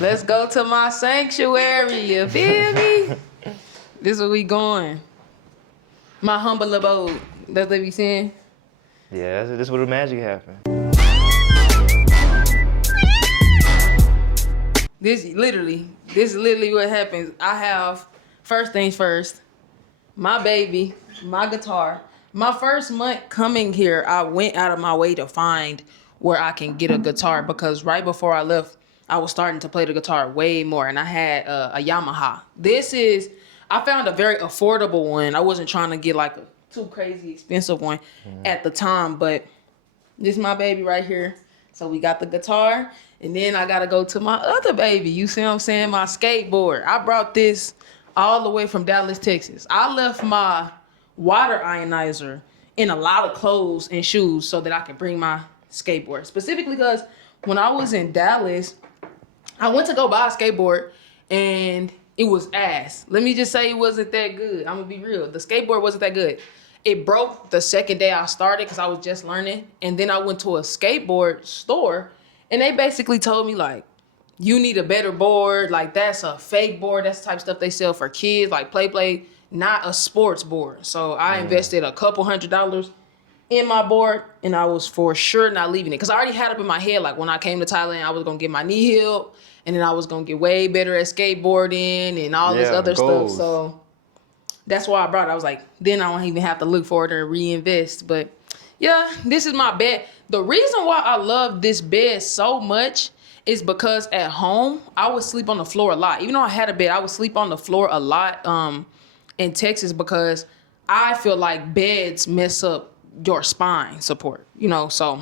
Let's go to my sanctuary. You feel me? This is where we going. My humble abode. That's what we saying. Yeah, this is where the magic happened. This is literally what happens. I have, first things first, my baby, my guitar. My first month coming here, I went out of my way to find where I can get a guitar, because right before I left, I was starting to play the guitar way more, and I had a Yamaha. I found a very affordable one. I wasn't trying to get like a too crazy expensive one at the time, but this is my baby right here. So we got the guitar, and then I gotta go to my other baby. You see what I'm saying? My skateboard. I brought this all the way from Dallas, Texas. I left my water ionizer in a lot of clothes and shoes so that I could bring my skateboard. Specifically because when I was in Dallas, I went to go buy a skateboard, and it was ass. Let me just say it wasn't that good. I'm gonna be real. The skateboard wasn't that good. It broke the second day I started because I was just learning. And then I went to a skateboard store, and they basically told me like, you need a better board. Like that's a fake board. That's the type of stuff they sell for kids, like play, not a sports board. So I invested a couple $100 in my board, and I was for sure not leaving it because I already had up in my head like when I came to Thailand, I was gonna get my knee healed, and then I was gonna get way better at skateboarding and all this Yeah, other goals. stuff. So that's why I brought it. I was like, then I don't even have to look for it or reinvest. But yeah, this is my bed. The reason why I love this bed so much is because at home I would sleep on the floor a lot. Even though I had a bed, I would sleep on the floor a lot in Texas because I feel like beds mess up your spine support, so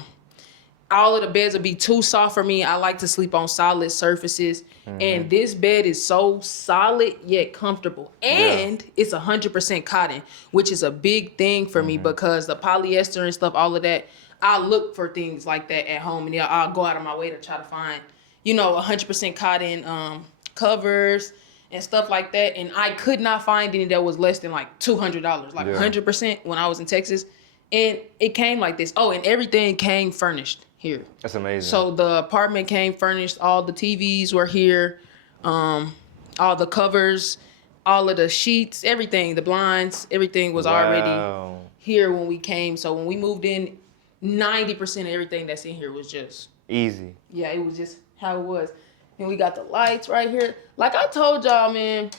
all of the beds would be too soft for me. I like to sleep on solid surfaces. And this bed is so solid yet comfortable. And it's 100% cotton, which is a big thing for me because the polyester and stuff, all of that, I look for things like that at home. And I'll go out of my way to try to find, 100% cotton covers and stuff like that. And I could not find any that was less than like $200, like 100% when I was in Texas. And it came like this. Oh, and everything came furnished here. That's amazing. So the apartment came furnished. All the TVs were here. All the covers, all of the sheets, everything, the blinds, everything was already here when we came. So when we moved in, 90% of everything that's in here was just easy. Yeah, it was just how it was. And we got the lights right here. Like I told y'all, man,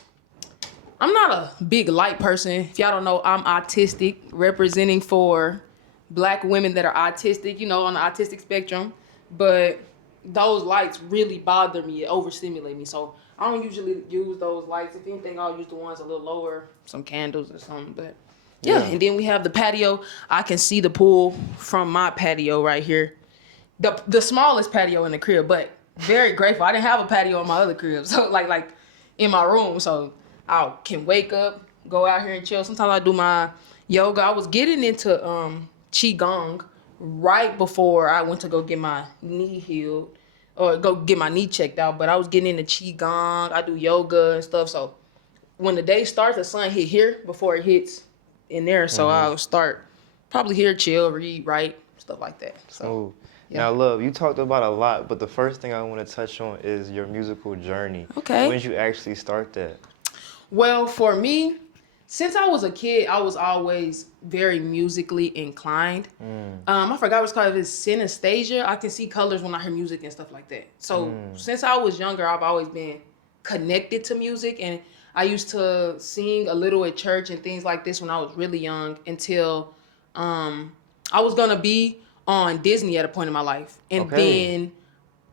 I'm not a big light person. If y'all don't know, I'm autistic, representing for Black women that are autistic, on the autistic spectrum. But those lights really bother me. It overstimulate me. So I don't usually use those lights. If anything, I'll use the ones a little lower, some candles or something. But yeah, and then we have the patio. I can see the pool from my patio right here. The smallest patio in the crib, but very grateful. I didn't have a patio in my other crib. So like in my room. So I can wake up, go out here and chill. Sometimes I do my yoga. I was getting into Qigong right before I went to go get my knee healed or go get my knee checked out. But I was getting into Qigong. I do yoga and stuff. So when the day starts, the sun hit here before it hits in there. So I'll start probably here, chill, read, write, stuff like that. So. Yeah. Now, love, you talked about a lot, but the first thing I want to touch on is your musical journey. Okay. When did you actually start that? Well, for me, since I was a kid, I was always very musically inclined. I forgot what it's called. It's synesthesia. I can see colors when I hear music and stuff like that. So since I was younger, I've always been connected to music. And I used to sing a little at church and things like this when I was really young until I was going to be on Disney at a point in my life. And then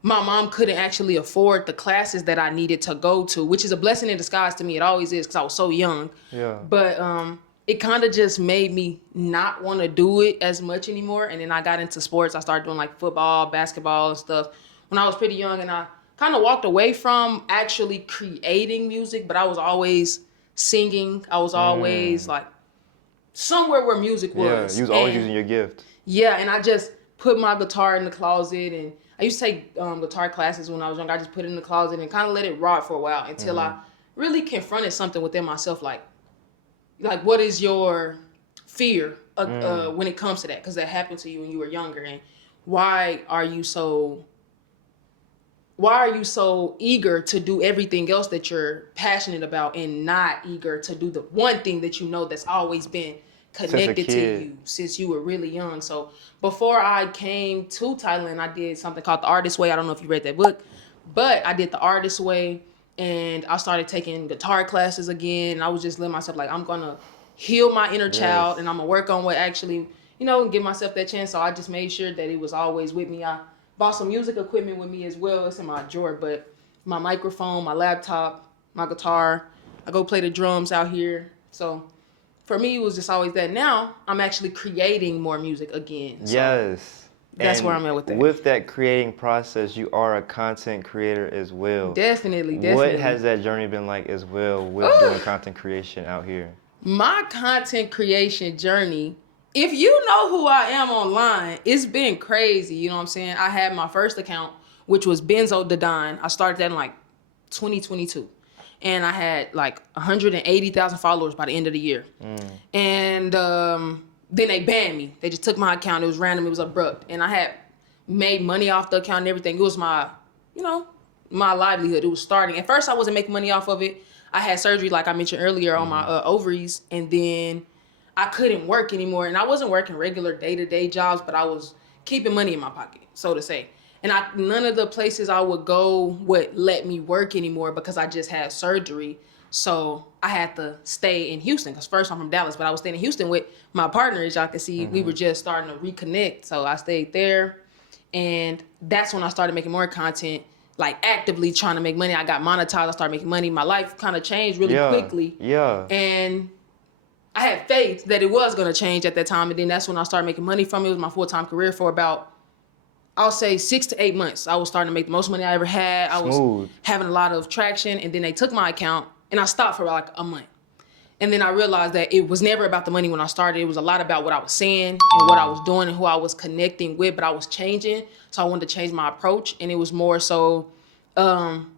my mom couldn't actually afford the classes that I needed to go to, which is a blessing in disguise to me. It always is because I was so young. Yeah. But it kind of just made me not want to do it as much anymore. And then I got into sports. I started doing like football, basketball and stuff when I was pretty young. And I kind of walked away from actually creating music, but I was always singing. I was always like somewhere where music was. Yeah, you was always using your gift. Yeah, and I just put my guitar in the closet, and I used to take guitar classes when I was young. I just put it in the closet and kind of let it rot for a while until I really confronted something within myself, like what is your fear when it comes to that? Because that happened to you when you were younger, and why are you so eager to do everything else that you're passionate about and not eager to do the one thing that you know that's always been connected to you since you were really young? So before I came to Thailand, I did something called The Artist Way. I don't know if you read that book, but I did The Artist Way, and I started taking guitar classes again. I was just letting myself I'm gonna heal my inner child, and I'm gonna work on what actually, give myself that chance. So I just made sure that it was always with me. I bought some music equipment with me as well. It's in my drawer, but my microphone, my laptop, my guitar. I go play the drums out here. So for me, it was just always that. Now, I'm actually creating more music again. So yes. That's and where I'm at with that. With that creating process, you are a content creator as well. Definitely. What has that journey been like as well with doing content creation out here? My content creation journey, if you know who I am online, it's been crazy. You know what I'm saying? I had my first account, which was Benzo Dadon. I started that in 2022. And I had 180,000 followers by the end of the year. And then they banned me. They just took my account. It was random. It was abrupt. And I had made money off the account and everything. It was my, my livelihood. It was starting. At first, I wasn't making money off of it. I had surgery, like I mentioned earlier, on my ovaries. And then I couldn't work anymore. And I wasn't working regular day-to-day jobs, but I was keeping money in my pocket, so to say. And none of the places I would go would let me work anymore because I just had surgery. So I had to stay in Houston, because first I'm from Dallas, but I was staying in Houston with my partner. As y'all can see, we were just starting to reconnect. So I stayed there, and that's when I started making more content, like actively trying to make money. I got monetized, I started making money. My life kind of changed really quickly. Yeah. And I had faith that it was gonna change at that time. And then that's when I started making money from it. It was my full-time career for about, I'll say 6 to 8 months. I was starting to make the most money I ever had. I was having a lot of traction, and then they took my account, and I stopped for like a month. And then I realized that it was never about the money when I started. It was a lot about what I was saying and what I was doing and who I was connecting with, but I was changing. So I wanted to change my approach, and it was more so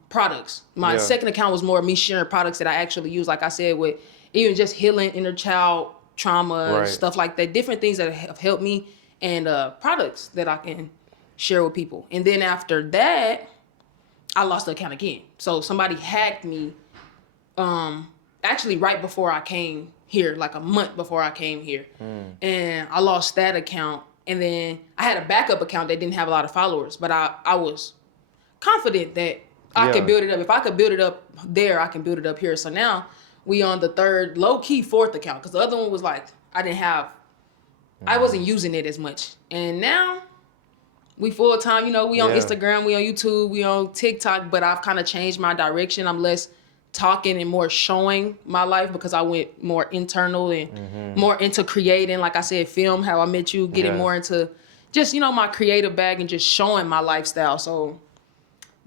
products. My second account was more me sharing products that I actually use, like I said, with even just healing inner child trauma, stuff like that, different things that have helped me, and products that I can share with people. And then after that, I lost the account again. So somebody hacked me actually right before I came here, like a month before I came here. And I lost that account. And then I had a backup account that didn't have a lot of followers, but I was confident that I could build it up. If I could build it up there, I can build it up here. So now we on the third, low-key fourth account, because the other one was like, I wasn't using it as much. And now we full-time, you know, we on Instagram, we on YouTube, we on TikTok, but I've kind of changed my direction. I'm less talking and more showing my life, because I went more internal and more into creating, like I said, film, How I Met You, getting more into just, you know, my creative bag and just showing my lifestyle. So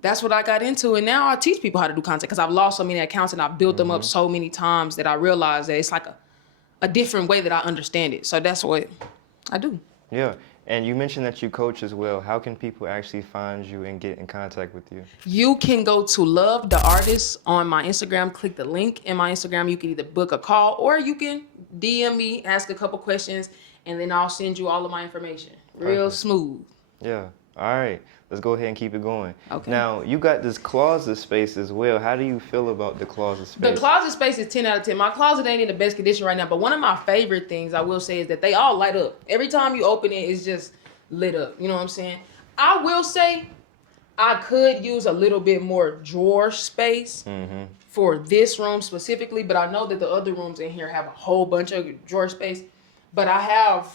that's what I got into. And now I teach people how to do content, because I've lost so many accounts and I've built them up so many times that I realized that it's like a different way that I understand it. So that's what I do. Yeah. And you mentioned that you coach as well. How can people actually find you and get in contact with you? You can go to Love the Artist on my Instagram. Click the link in my Instagram. You can either book a call, or you can DM me, ask a couple questions, and then I'll send you all of my information. Real smooth. Yeah. All right. Let's go ahead and keep it going. Okay. Now, you got this closet space as well. How do you feel about the closet space? The closet space is 10 out of 10. My closet ain't in the best condition right now, but one of my favorite things I will say is that they all light up. Every time you open it, it's just lit up. You know what I'm saying? I will say I could use a little bit more drawer space for this room specifically, but I know that the other rooms in here have a whole bunch of drawer space, but I have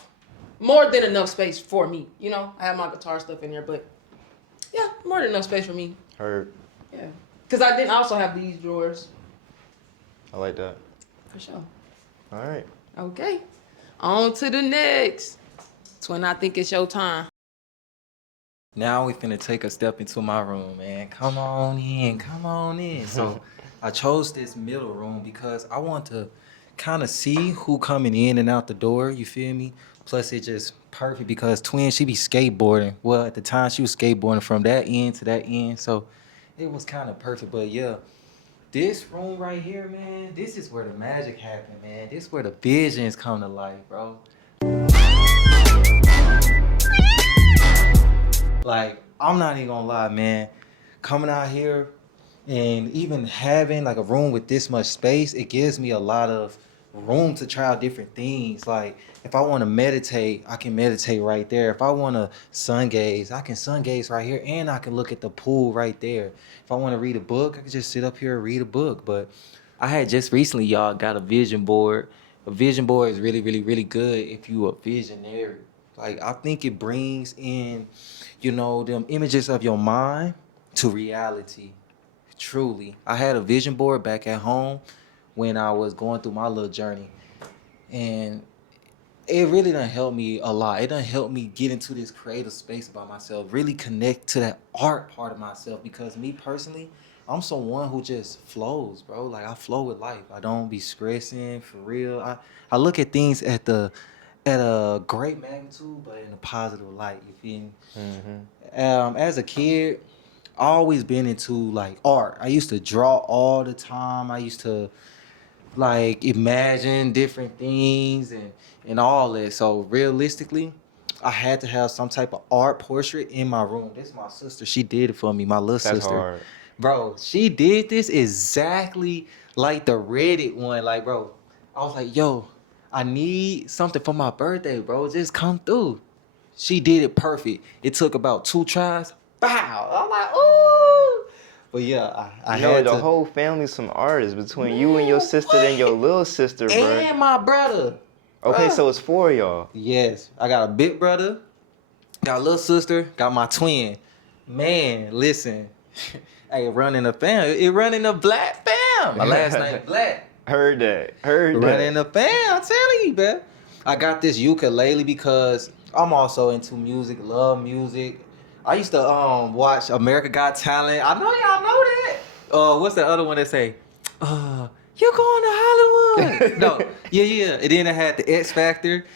more than enough space for me. You know, I have my guitar stuff in there, but yeah, more than enough space for me. Heard. Yeah. Because I didn't also have these drawers. I like that. For sure. All right. Okay. On to the next. That's when I think it's your time. Now we finna take a step into my room, man. Come on in, come on in. So I chose this middle room because I want to kind of see who coming in and out the door, you feel me? Plus it's just perfect because Twin, she be skateboarding. Well, at the time she was skateboarding from that end to that end. So it was kind of perfect, but yeah. This room right here, man, this is where the magic happen, man. This is where the visions come to life, bro. Like, I'm not even gonna lie, man. Coming out here and even having like a room with this much space, it gives me a lot of room to try out different things. Like, if I want to meditate, I can meditate right there. If I want to sun gaze, I can sun gaze right here, and I can look at the pool right there. If I want to read a book, I can just sit up here and read a book. But I had just recently, y'all, got a vision board. A vision board is really, really, really good if you a visionary. Like, I think it brings in, you know, them images of your mind to reality. Truly. I had a vision board back at home when I was going through my little journey. And it really done help me a lot. It done help me get into this creative space about myself, really connect to that art part of myself, because me personally, I'm someone who just flows, bro. Like, I flow with life. I don't be stressing, for real. I look at things at a great magnitude, but in a positive light, you feel me? As a kid, I always been into like art. I used to draw all the time. I used to like imagine different things and all that. So realistically, I had to have some type of art portrait in my room. This is my sister. She did it for me, my little sister. That's hard. Bro, she did this exactly like the Reddit one. Like, bro, I was like, yo, I need something for my birthday, bro. Just come through. She did it perfect. It took about 2 tries. Bow. I'm like, ooh. But yeah, I You know, had the to. whole family's some artists between you and your sister and your little sister, bro. And my brother. Okay, Bruh. so it's 4 of y'all. Yes, I got a big brother, got a little sister, got my twin. Man, listen. Hey, running the fam. It running the Black fam. My last name Black. Heard that. Running the fam. I'm telling you, man. I got this ukulele because I'm also into music, love music. I used to watch America Got Talent. I know y'all know that. What's the other one that say? You're going to Hollywood. No, yeah. And then I had the X Factor.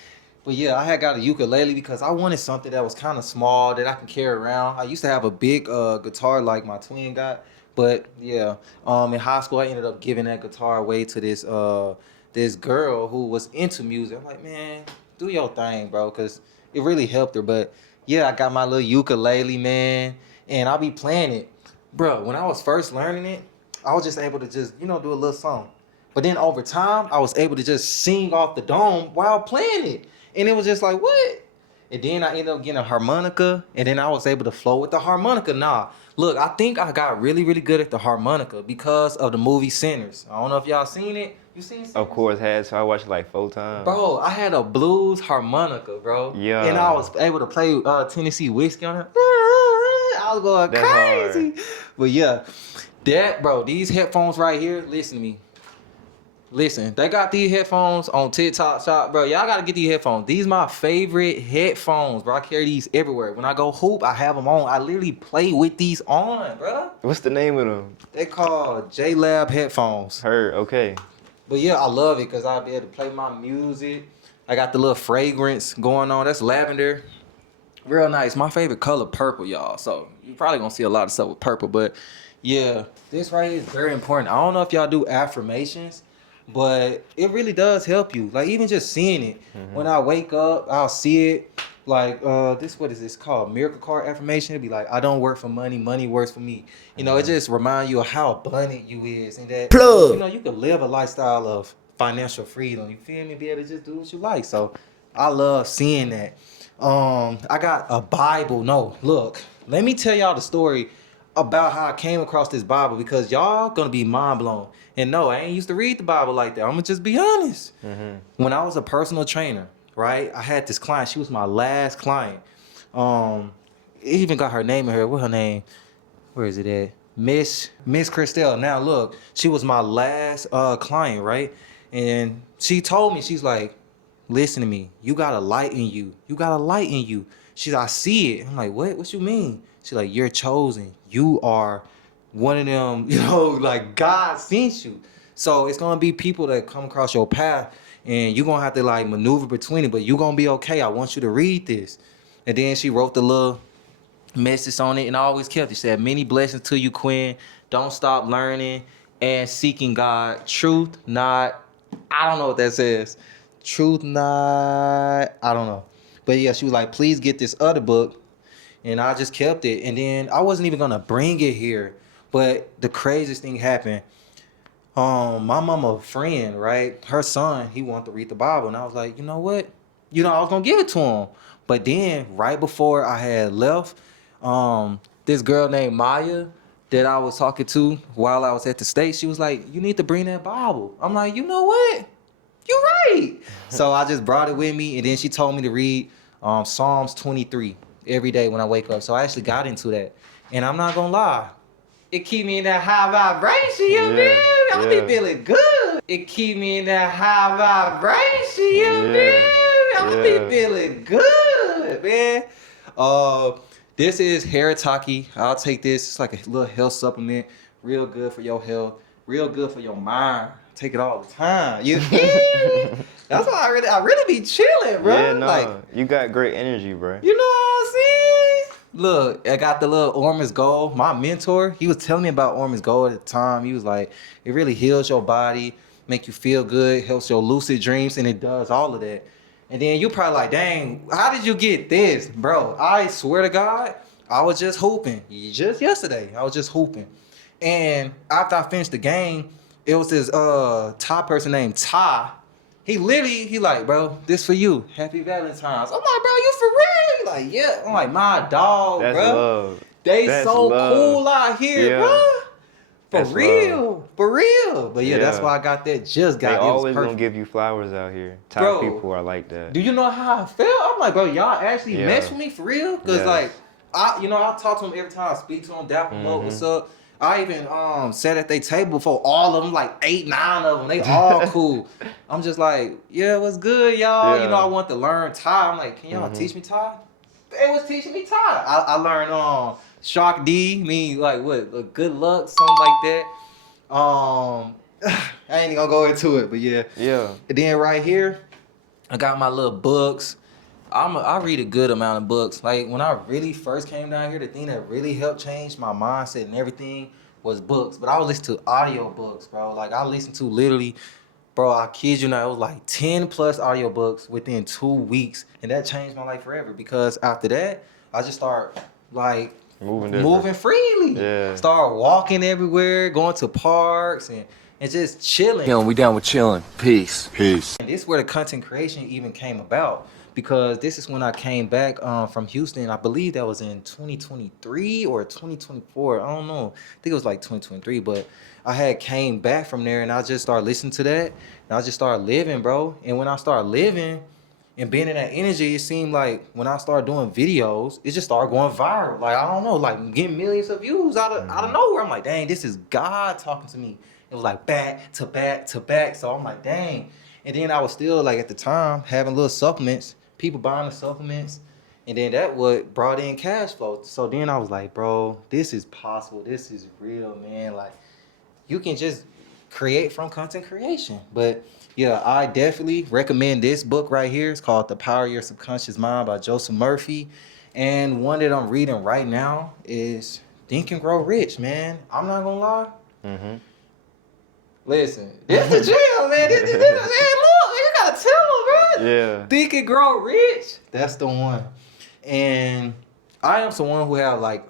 But yeah, I had got a ukulele because I wanted something that was kind of small that I can carry around. I used to have a big guitar like my twin got. But yeah, in high school, I ended up giving that guitar away to this girl who was into music. I'm like, man, do your thing, bro, because it really helped her. But yeah, I got my little ukulele, man, and I'll be playing it. Bro, when I was first learning it, I was just able to just, do a little song. But then over time, I was able to just sing off the dome while playing it. And it was just like, what? And then I ended up getting a harmonica, and then I was able to flow with the harmonica. Nah, look, I think I got really, really good at the harmonica because of the movie Sinners. I don't know if y'all seen it. You seen Sinners? Of course, so I watched it like 4 times. Bro, I had a blues harmonica, bro. Yeah. And I was able to play Tennessee Whiskey on it. I was going That's crazy. But yeah, these headphones right here, listen to me. Listen, they got these headphones on TikTok shop, bro. Y'all gotta get these headphones. These my favorite headphones, bro. I carry these everywhere. When I go hoop, I have them on. I literally play with these on, bro. What's the name of them? They called J-Lab headphones. Heard, okay. But yeah, I love it because I'll be able to play my music. I got the little fragrance going on. That's lavender. Real nice. My favorite color, purple, y'all. So you probably gonna see a lot of stuff with purple. But yeah, this right here is very important. I don't know if y'all do affirmations, but it really does help you. Like even just seeing it. When I wake up, I'll see it. Like what is this called? Miracle card affirmation. It'd be like, I don't work for money, money works for me. It just reminds you of how abundant you is and that you can live a lifestyle of financial freedom. You feel me? Be able to just do what you like. So I love seeing that. I got a Bible. No, look, let me tell y'all the story about how I came across this Bible because y'all gonna be mind blown. And no, I ain't used to read the Bible like that. I'm gonna just be honest. When I was a personal trainer, right, I had this client. She was my last client. It even got her name in here. What her name? Where is it at? Miss Christelle. Now look, she was my last client, right? And she told me, she's like, listen to me. You got a light in you. You got a light in you. She's like, I see it. I'm like, what? What you mean? She's like, you're chosen. You are one of them, like God sent you. So it's going to be people that come across your path and you're going to have to like maneuver between it, but you're going to be okay. I want you to read this. And then she wrote the little message on it and I always kept it. She said, many blessings to you, Quinn. Don't stop learning and seeking God. Truth, not, I don't know what that says. Truth, not, I don't know. But yeah, she was like, please get this other book. And I just kept it. And then I wasn't even going to bring it here. But the craziest thing happened. My mama friend, right? Her son, he wanted to read the Bible. And I was like, you know what? I was going to give it to him. But then right before I had left, this girl named Maya that I was talking to while I was at the States, she was like, you need to bring that Bible. I'm like, you know what? You're right. So I just brought it with me. And then she told me to read Psalms 23 every day when I wake up. So I actually got into that. And I'm not going to lie. It keep me in that high vibration, you feel me? I be feeling good. It keep me in that high vibration, you feel me? I be feeling good, man. This is Haritaki. I'll take this. It's like a little health supplement. Real good for your health. Real good for your mind. Take it all the time. You feel me? That's why I really be chilling, bro. Yeah, no, like, you got great energy, bro. You know what I'm saying? Look, I got the little Ormond's Gold. My mentor, he was telling me about Ormond's Gold at the time. He was like, it really heals your body, make you feel good, helps your lucid dreams, and it does all of that. And then you probably like, dang, how did you get this? Bro, I swear to God, I was just hooping. Just yesterday, I was just hooping. And after I finished the game, it was this top person named Ty. he like, bro, this for you. Happy Valentine's. I'm like, bro, you for real? He like, yeah. I'm like, my dog, That's bro. love. They That's so love. cool out here, Yeah. bro. For That's real. love. For real. But yeah, that's Yeah. why I got that. Just got They it. Was always gonna perfect. give you flowers out here. Thai Bro, people are like that. Do you know how I felt? I'm like, bro, y'all actually Yeah. mess with me for real? Cause Yes. like, I talk to them every time I speak to them, dap them up, what's up? I even sat at their table for all of them, like 8, 9 of them. They all cool. I'm just like, yeah, what's good, y'all? Yeah. You know, I want to learn Thai. I'm like, can y'all teach me Thai? They was teaching me Thai. I learned Shark D, mean like what? Good luck, something like that. I ain't even gonna go into it, but yeah. Yeah. And then right here, I got my little books. I read a good amount of books. Like when I really first came down here, the thing that really helped change my mindset and everything was books. But I would listen to audio books, bro. Like I listened to literally, bro, I kid you not, it was like 10 plus audio books within 2 weeks. And that changed my life forever because after that, I just started like moving freely. Yeah. Start walking everywhere, going to parks and just chilling. We down with chilling. Peace. Peace. And this is where the content creation even came about because this is when I came back from Houston. I believe that was in 2023 or 2024. I don't know. I think it was like 2023, but I had came back from there and I just started listening to that and I just started living, bro. And when I started living and being in that energy, it seemed like when I started doing videos, it just started going viral. Like, I don't know, like getting millions of views out of nowhere. I'm like, dang, this is God talking to me. It was like back to back to back. So I'm like, dang. And then I was still like at the time having little supplements, people buying the supplements. And then that what brought in cash flow. So then I was like, bro, this is possible. This is real, man. Like you can just create from content creation. But yeah, I definitely recommend this book right here. It's called The Power of Your Subconscious Mind by Joseph Murphy. And one that I'm reading right now is Think and Grow Rich, man. I'm not gonna lie. Listen, this the jail, man. This, man, look, you gotta tell them, bro. Yeah. Think and Grow Rich. That's the one. And I am someone who have like,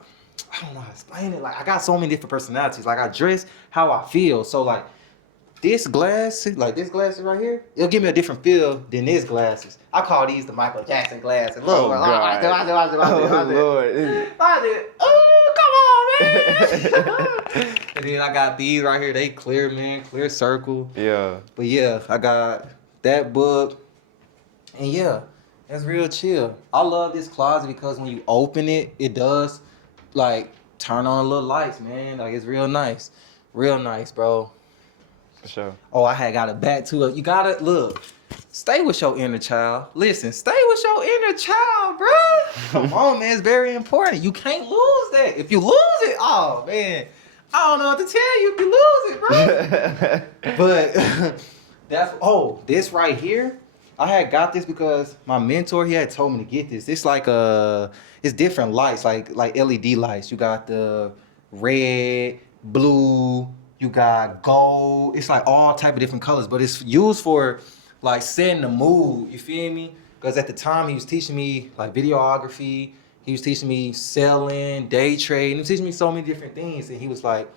I don't know how to explain it. Like I got so many different personalities. Like I dress how I feel. So like this glasses right here, it'll give me a different feel than this glasses. I call these the Michael Jackson glasses. Look, Oh, God. I did. Oh, come on, man. And then I got these right here. They clear, man. Clear circle. Yeah. But yeah, I got that book. And yeah, that's real chill. I love this closet because when you open it, it does like turn on a little lights, man. Like it's real nice. Real nice, bro. For sure. Oh, I had got a back to it. You gotta look. Stay with your inner child. Listen, stay with your inner child, bro. Come on, man. It's very important. You can't lose that. If you lose it, oh man, I don't know what to tell you if you lose it, bro. But this right here. I had got this because my mentor, he had told me to get this. It's like it's different lights, like LED lights. You got the red, blue, you got gold. It's like all type of different colors, but it's used for like setting the mood. You feel me? Because at the time he was teaching me like videography. He was teaching me selling, day trading. He was teaching me so many different things. And he was like,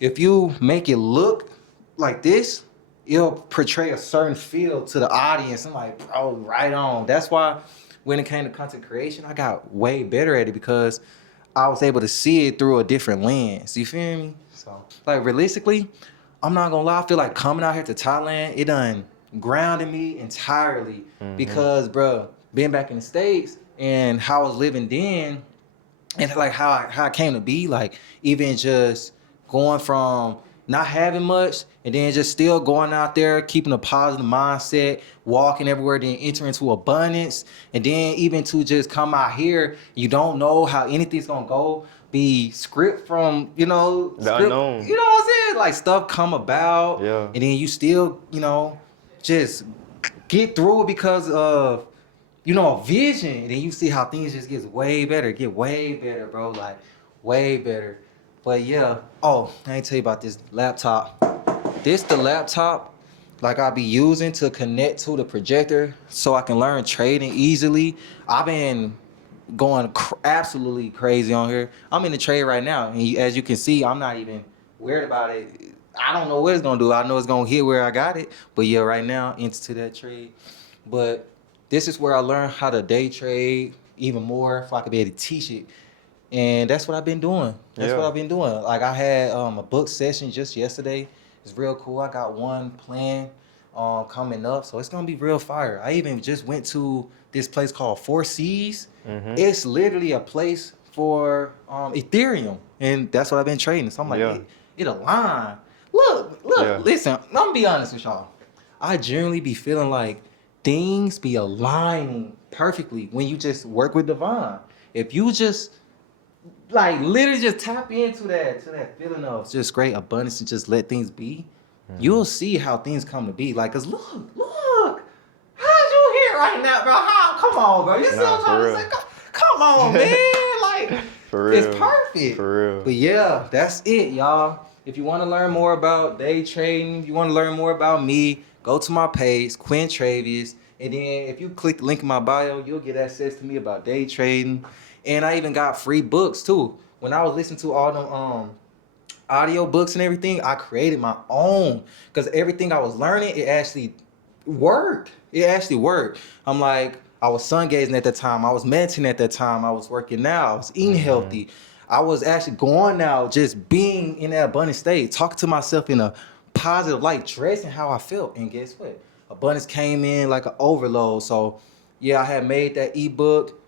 if you make it look like this, it'll portray a certain feel to the audience. I'm like, bro, right on. That's why when it came to content creation, I got way better at it because I was able to see it through a different lens. You feel me? So, like, realistically, I'm not gonna lie. I feel like coming out here to Thailand, it done grounded me entirely because, bro, being back in the States and how I was living then and like how I came to be, like, even just going from not having much and then just still going out there, keeping a positive mindset, walking everywhere, then enter into abundance. And then even to just come out here, you don't know how anything's gonna go. Be script from, the unknown. You know what I'm saying? Like stuff come about. Yeah. And then you still, just get through it because of, a vision. And then you see how things just get way better, bro. Like way better. But yeah, I ain't tell you about this laptop. This the laptop like I be using to connect to the projector so I can learn trading easily. I've been going absolutely crazy on here. I'm in the trade right now. And as you can see, I'm not even worried about it. I don't know what it's gonna do. I know it's gonna hit where I got it. But yeah, right now, into that trade. But this is where I learned how to day trade even more, if I could be able to teach it. And that's what I've been doing. That's what I've been doing. Like I had a book session just yesterday. It's real cool. I got one planned coming up, so it's gonna be real fire. I even just went to this place called Four Seas. It's literally a place for Ethereum, and that's what I've been trading. So I'm like, it aligned. Look, listen. I'm gonna be honest with y'all. I generally be feeling like things be aligning perfectly when you just work with divine. If you just like literally just tap into that feeling of just great abundance and just let things be, you'll see how things come to be. Like, cause look, how's you here right now, bro? Come on, bro. You see what I'm trying to say? Come on, man. Like, For real. it's perfect. For real. But yeah, that's it, y'all. If you want to learn more about day trading, you want to learn more about me, go to my page, Quinn Travius. And then if you click the link in my bio, you'll get access to me about day trading. And I even got free books too. When I was listening to all them audio books and everything, I created my own. Because everything I was learning, it actually worked. It actually worked. I'm like, I was sun gazing at that time. I was meditating at that time. I was working out. I was eating healthy. I was actually going out, just being in that abundant state, talking to myself in a positive light, dressing how I felt. And guess what? Abundance came in like an overload. So yeah, I had made that ebook.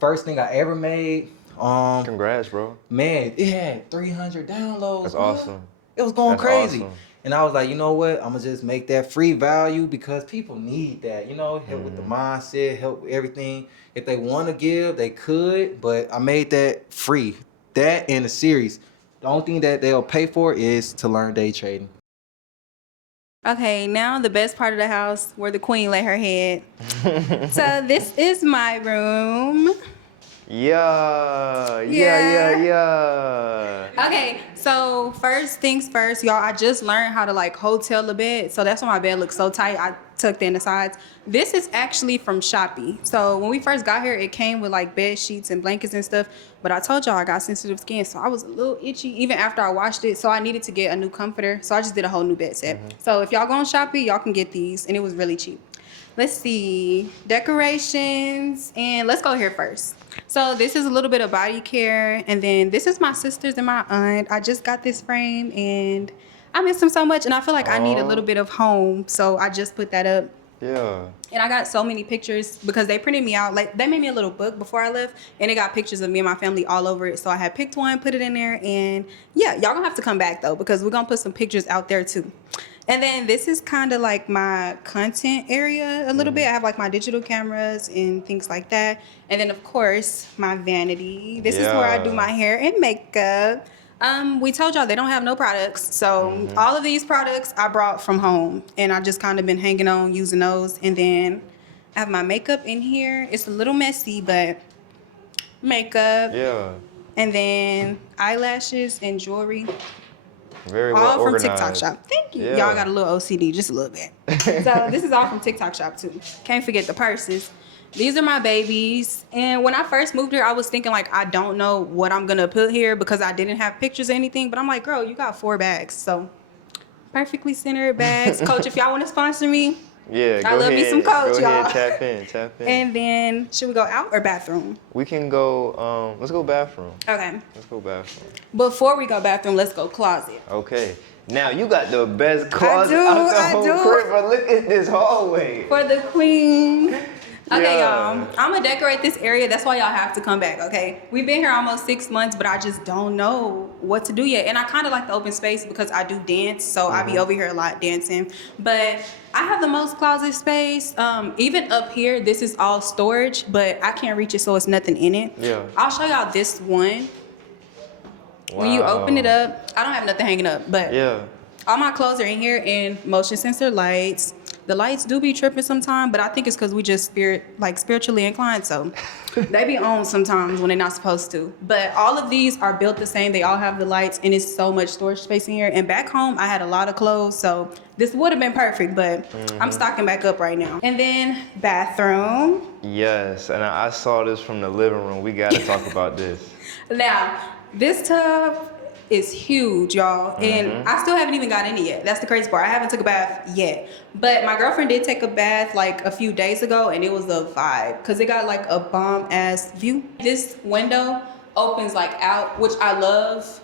First thing I ever made. Congrats, bro. Man, it had 300 downloads. That's bro. awesome. It was going That's crazy. awesome. And I was like, you know what? I'm gonna just make that free value because people need that. You know, help with the mindset, help with everything. If they want to give, they could. But I made that free. That and the series. The only thing that they'll pay for is to learn day trading. Okay, now the best part of the house where the queen lay her head. So this is my room. Yeah. Okay, so first things first, y'all, I just learned how to like hotel the bed. So that's why my bed looks so tight. I tucked in the sides. This is actually from Shopee. So when we first got here, it came with like bed sheets and blankets and stuff. But I told y'all I got sensitive skin, so I was a little itchy even after I washed it. So I needed to get a new comforter. So I just did a whole new bed set. So if y'all go on Shopee, y'all can get these, and it was really cheap. Let's see, decorations, and let's go here first. So this is a little bit of body care, and then this is my sisters and my aunt. I just got this frame, and I miss them so much, and I feel like I need a little bit of home, so I just put that up. Yeah. And I got so many pictures because they printed me out. Like, they made me a little book before I left, and it got pictures of me and my family all over it. So I had picked one, put it in there, and yeah, y'all gonna have to come back though because we're gonna put some pictures out there too. And then this is kind of like my content area a little bit. I have like my digital cameras and things like that. And then of course my vanity. This is where I do my hair and makeup. We told y'all they don't have no products. So all of these products I brought from home, and I just kind of been hanging on using those. And then I have my makeup in here. It's a little messy, but makeup. Yeah. And then eyelashes and jewelry. Very All well from organized. TikTok shop. Thank you. Yeah. Y'all got a little OCD, just a little bit. So this is all from TikTok shop too. Can't forget the purses. These are my babies. And when I first moved here, I was thinking like, I don't know what I'm gonna put here because I didn't have pictures or anything. But I'm like, girl, you got 4 bags. So perfectly centered bags. Coach, if y'all want to sponsor me, Yeah, I love me some Coach, go y'all. ahead, tap in. And then should we go out or bathroom? We can go, let's go bathroom. Okay. Let's go bathroom. Before we go bathroom, let's go closet. Okay. Now you got the best closet do, out the I whole do. crib, but look at this hallway. For the queen. Okay, Yeah. y'all. I'm gonna decorate this area. That's why y'all have to come back, okay? We've been here almost 6 months, but I just don't know what to do yet. And I kind of like the open space because I do dance, so I be over here a lot dancing. But I have the most closet space. Even up here, this is all storage, but I can't reach it, so it's nothing in it. Yeah. I'll show y'all this one. When you open it up, I don't have nothing hanging up, but Yeah. all my clothes are in here and motion sensor lights. The lights do be tripping sometimes, but I think it's because we just spiritually inclined, so they be on sometimes when they're not supposed to. But all of these are built the same. They all have the lights, and it's so much storage space in here. And back home, I had a lot of clothes, so this would have been perfect, but I'm stocking back up right now. And then bathroom. Yes, and I saw this from the living room. We got to talk about this. Now, this tub is huge, y'all. And I still haven't even got in it yet. That's the crazy part. I haven't took a bath yet. But my girlfriend did take a bath like a few days ago, and it was a vibe because it got like a bomb ass view. This window opens like out, which I love.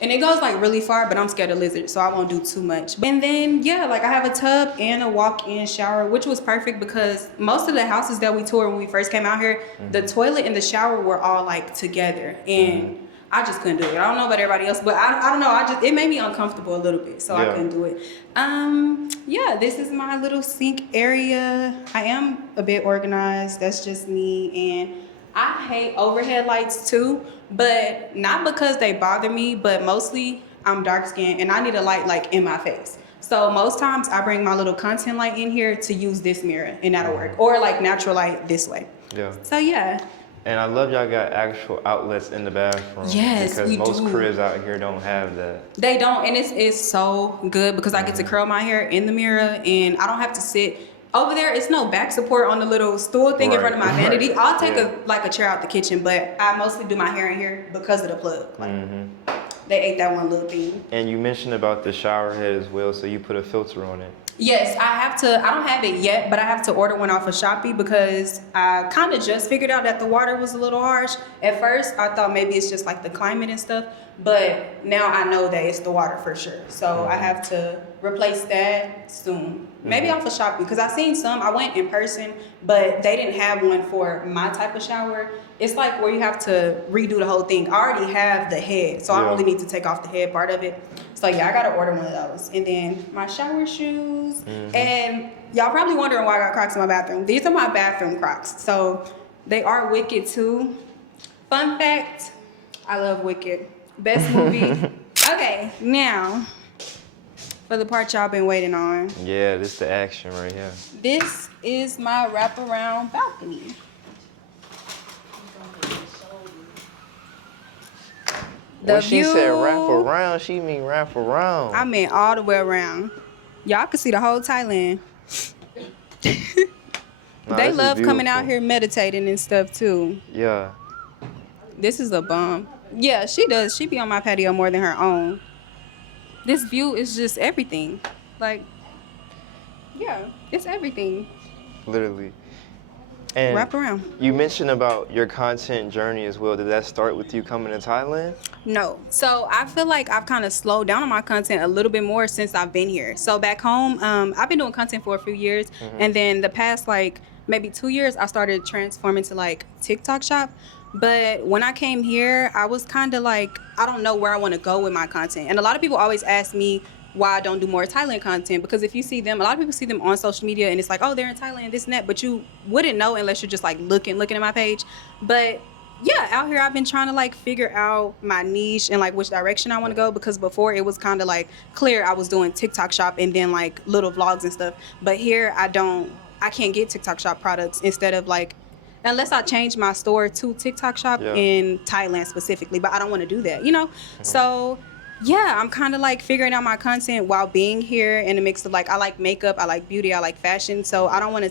And it goes like really far, but I'm scared of lizards, so I won't do too much. And then, yeah, like I have a tub and a walk-in shower, which was perfect because most of the houses that we toured when we first came out here, the toilet and the shower were all like together. And I just couldn't do it. I don't know about everybody else, but I don't know. It made me uncomfortable a little bit, so I couldn't do it. Yeah, this is my little sink area. I am a bit organized. That's just me. And I hate overhead lights too, but not because they bother me, but mostly I'm dark skinned and I need a light like in my face. So most times I bring my little content light in here to use this mirror and that'll work. Or like natural light this way. Yeah. So yeah. And I love y'all got actual outlets in the bathroom. Yes, because we most do. cribs out here don't have that. They don't, and it's so good because I get to curl my hair in the mirror and I don't have to sit over there. It's no back support on the little stool thing in front of my vanity. I'll take a chair out the kitchen, but I mostly do my hair in here because of the plug. Like, they ate that one little thing. And you mentioned about the shower head as well, so you put a filter on it. Yes, I don't have it yet, but I have to order one off of Shopee because I kind of just figured out that the water was a little harsh. At first, I thought maybe it's just like the climate and stuff, but now I know that it's the water for sure. So I have to replace that soon. Maybe off of Shopee because I've seen some. I went in person, but they didn't have one for my type of shower. It's like where you have to redo the whole thing. I already have the head, so I only need to take off the head part of it. So yeah, I gotta order one of those. And then my shower shoes. And y'all probably wondering why I got Crocs in my bathroom. These are my bathroom Crocs. So they are Wicked too. Fun fact, I love Wicked. Best movie. Okay, now for the part y'all been waiting on. Yeah, this is the action right here. This is my wraparound balcony. When she said wrap around, she mean wrap around. I mean all the way around. Y'all can see the whole Thailand. They love coming out here meditating and stuff too. Yeah. This is a bomb. Yeah, she does. She be on my patio more than her own. This view is just everything. Like, yeah, it's everything. Literally. And wrap around. You mentioned about your content journey as well. Did that start with you coming to Thailand? No. So I feel like I've kind of slowed down on my content a little bit more since I've been here. So back home, I've been doing content for a few years. And then the past like maybe 2 years, I started transforming to like TikTok shop. But when I came here, I was kind of like, I don't know where I want to go with my content. And a lot of people always ask me why I don't do more Thailand content. Because if you see them, a lot of people see them on social media and it's like, oh, they're in Thailand, this and that. But you wouldn't know unless you're just like looking at my page. But yeah, out here I've been trying to like figure out my niche and like which direction I want to go. Because before it was kind of like clear I was doing TikTok shop and then like little vlogs and stuff. But here I can't get TikTok shop products instead of like, unless I change my store to TikTok shop in Thailand specifically, but I don't want to do that, you know? So yeah, I'm kind of like figuring out my content while being here in a mix of like, I like makeup, I like beauty, I like fashion. So I don't want to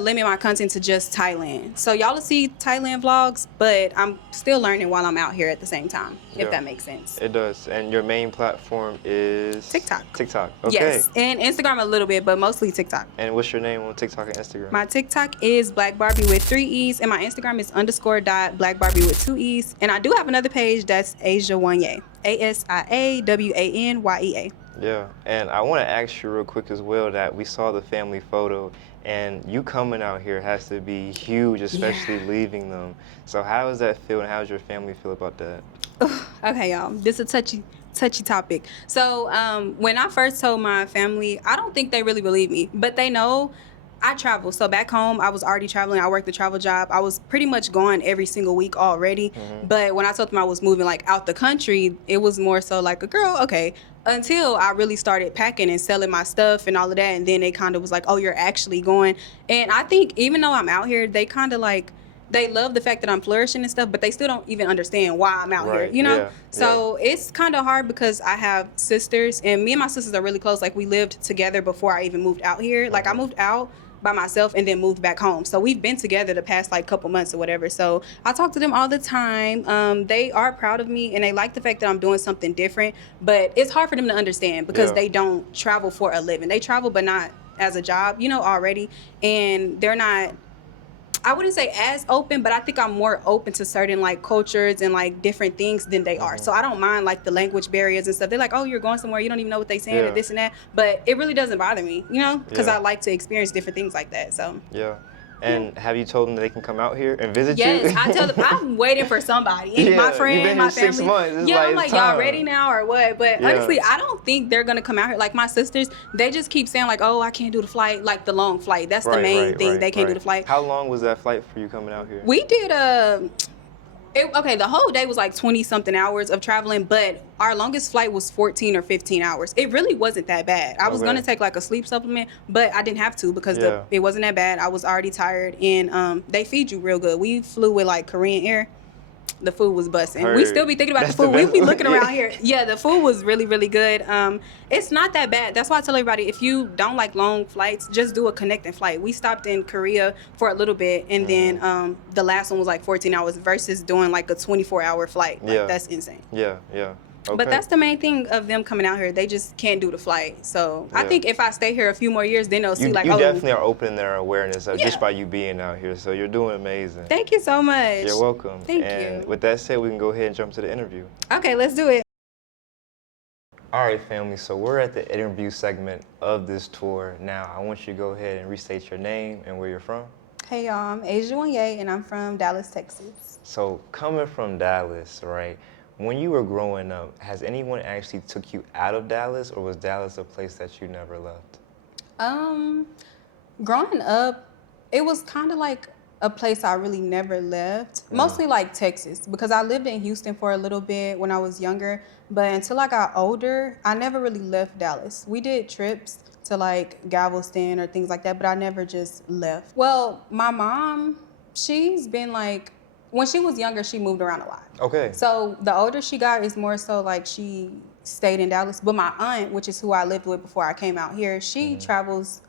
limit my content to just Thailand. So y'all will see Thailand vlogs, but I'm still learning while I'm out here at the same time, if that makes sense. It does. And your main platform is? TikTok. TikTok, okay. Yes, and Instagram a little bit, but mostly TikTok. And what's your name on TikTok and Instagram? My TikTok is Black Barbie with 3 E's, and my Instagram is _Black Barbie with 2 E's. And I do have another page that's Asia Wanye, ASIAWANYEA. Yeah, and I want to ask you real quick as well that we saw the family photo, and you coming out here has to be huge, especially leaving them. So how does that feel, and how does your family feel about that? Okay, y'all, this is a touchy topic. So when I first told my family, I don't think they really believe me, but they know I travel. So back home, I was already traveling. I worked a travel job. I was pretty much gone every single week already. But when I told them I was moving like out the country, it was more so like a girl, okay. Until I really started packing and selling my stuff and all of that. And then they kind of was like, oh, you're actually going. And I think even though I'm out here, they kind of like, they love the fact that I'm flourishing and stuff, but they still don't even understand why I'm out here, you know? Yeah, so it's kind of hard because I have sisters, and me and my sisters are really close. Like, we lived together before I even moved out here. Like, I moved out, by myself and then moved back home. So we've been together the past like couple months or whatever. So I talk to them all the time. They are proud of me and they like the fact that I'm doing something different, but it's hard for them to understand because they don't travel for a living. They travel, but not as a job, you know, already. And they're not, I wouldn't say as open, but I think I'm more open to certain like cultures and like different things than they are. So I don't mind like the language barriers and stuff. They're like, oh, you're going somewhere, you don't even know what they're saying or this and that. But it really doesn't bother me, you know, because I like to experience different things like that. So yeah. And have you told them that they can come out here and visit you? yes, I tell them I'm waiting for somebody. And my friend, my family. 6 months. It's I'm like, y'all ready now or what? But honestly, I don't think they're gonna come out here. Like my sisters, they just keep saying like, oh, I can't do the flight, like the long flight. That's the main thing. They can't do the flight. How long was that flight for you coming out here? We did the whole day was like 20 something hours of traveling, but our longest flight was 14 or 15 hours. It really wasn't that bad. I was going to take like a sleep supplement, but I didn't have to because it wasn't that bad. I was already tired and they feed you real good. We flew with like Korean Air. The food was busting. We still be thinking about the food. We be looking around here. Yeah, the food was really, really good. It's not that bad. That's why I tell everybody, if you don't like long flights, just do a connecting flight. We stopped in Korea for a little bit, and then the last one was like 14 hours versus doing like a 24-hour flight. Like, that's insane. Yeah. Okay. But that's the main thing of them coming out here. They just can't do the flight. So I think if I stay here a few more years, then they'll see like, you definitely are opening their awareness just by you being out here. So you're doing amazing. Thank you so much. You're welcome. Thank and you. With that said, we can go ahead and jump to the interview. Okay, let's do it. All right, family. So we're at the interview segment of this tour. Now, I want you to go ahead and restate your name and where you're from. Hey, y'all. I'm Asia Wanye, and I'm from Dallas, Texas. So coming from Dallas, right? When you were growing up, has anyone actually took you out of Dallas, or was Dallas a place that you never left? Growing up, it was kind of like a place I really never left. Mostly like Texas, because I lived in Houston for a little bit when I was younger. But until I got older, I never really left Dallas. We did trips to like Galveston or things like that, but I never just left. Well, my mom, she's been like, when she was younger, she moved around a lot. Okay. So the older she got is more so like she stayed in Dallas. But my aunt, which is who I lived with before I came out here, she travels,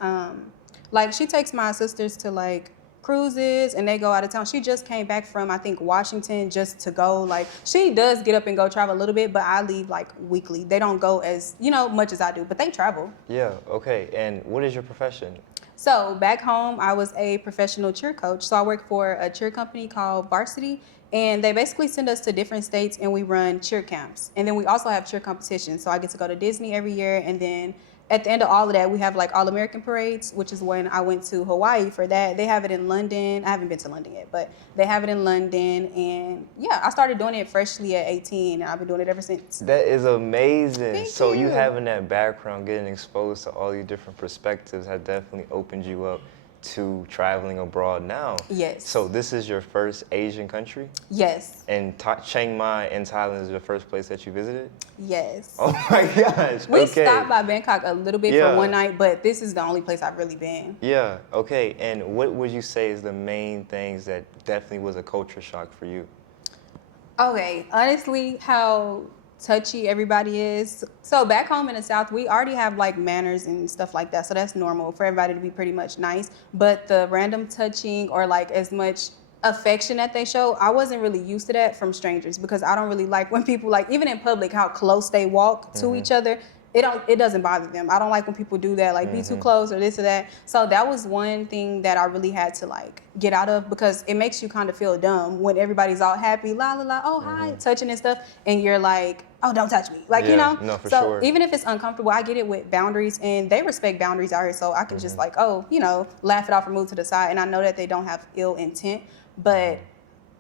like she takes my sisters to like cruises and they go out of town. She just came back from, I think, Washington just to go. Like she does get up and go travel a little bit, but I leave like weekly. They don't go as, much as I do, but they travel. Yeah, okay. And what is your profession? So back home, I was a professional cheer coach. So I work for a cheer company called Varsity, and they basically send us to different states and we run cheer camps. And then we also have cheer competitions. So I get to go to Disney every year, and then at the end of all of that, we have like All-American parades, which is when I went to Hawaii for that. They have it in London. I haven't been to London yet, but they have it in London. And yeah, I started doing it freshly at 18, and I've been doing it ever since. That is amazing. Thank so you. You having that background, getting exposed to all these different perspectives has definitely opened you up to traveling abroad now. Yes. So this is your first Asian country? Yes. And Chiang Mai in Thailand is the first place that you visited? Yes. Oh my gosh. We stopped by Bangkok a little bit Yeah. for one night, but this is the only place I've really been. Yeah, okay. And what would you say is the main things that definitely was a culture shock for you? Okay, honestly, how touchy everybody is. So back home in the South, we already have like manners and stuff like that. So that's normal for everybody to be pretty much nice. But the random touching or like as much affection that they show, I wasn't really used to that from strangers, because I don't really like when people, like even in public, how close they walk to each other. It doesn't bother them. I don't like when people do that, like be too close or this or that. So that was one thing that I really had to like get out of, because it makes you kind of feel dumb when everybody's all happy, la la la, oh hi, touching and stuff, and you're like, oh don't touch me, like No, for so sure. even if it's uncomfortable, I get it with boundaries, and they respect boundaries out here, so I can just like, oh, laugh it off or move to the side, and I know that they don't have ill intent, but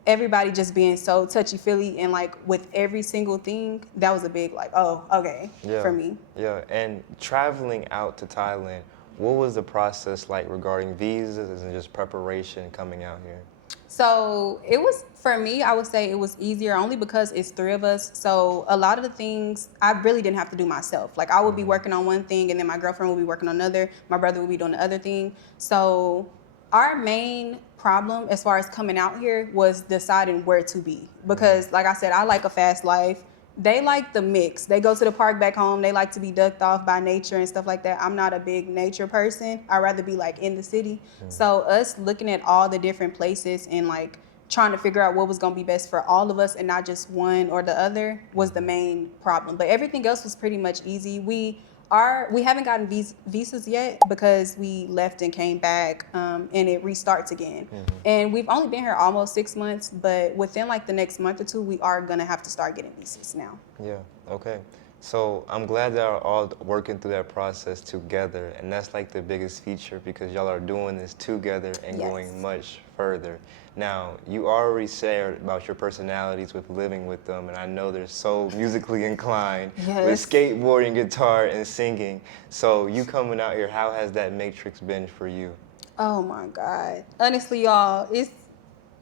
everybody just being so touchy-feely and like with every single thing, that was a big like, oh, okay, for me. Yeah, and traveling out to Thailand, what was the process like regarding visas and just preparation coming out here? So it was, for me, I would say it was easier only because it's 3 of us. So a lot of the things I really didn't have to do myself. Like I would be working on one thing and then my girlfriend would be working on another. My brother would be doing the other thing. So our main problem as far as coming out here was deciding where to be. Because like I said, I like a fast life. they like the mix. They go to the park back home. They like to be ducked off by nature and stuff like that. I'm not a big nature person. I'd rather be like in the city. So us looking at all the different places and like trying to figure out what was gonna be best for all of us and not just one or the other was the main problem. But everything else was pretty much easy. We haven't gotten visas yet because we left and came back, and it restarts again. And we've only been here almost 6 months, but within like the next month or two, we are gonna have to start getting visas now. Yeah, okay. So I'm glad that y'all are all working through that process together, and that's like the biggest feature because y'all are doing this together and Yes. going much further. Now, you already shared about your personalities with living with them, and I know they're so musically inclined with Yes. skateboarding, guitar, and singing. So you coming out here, how has that matrix been for you? Oh my God. Honestly, y'all, it's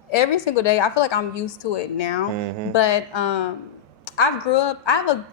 every single day. I feel like I'm used to it now, but I have a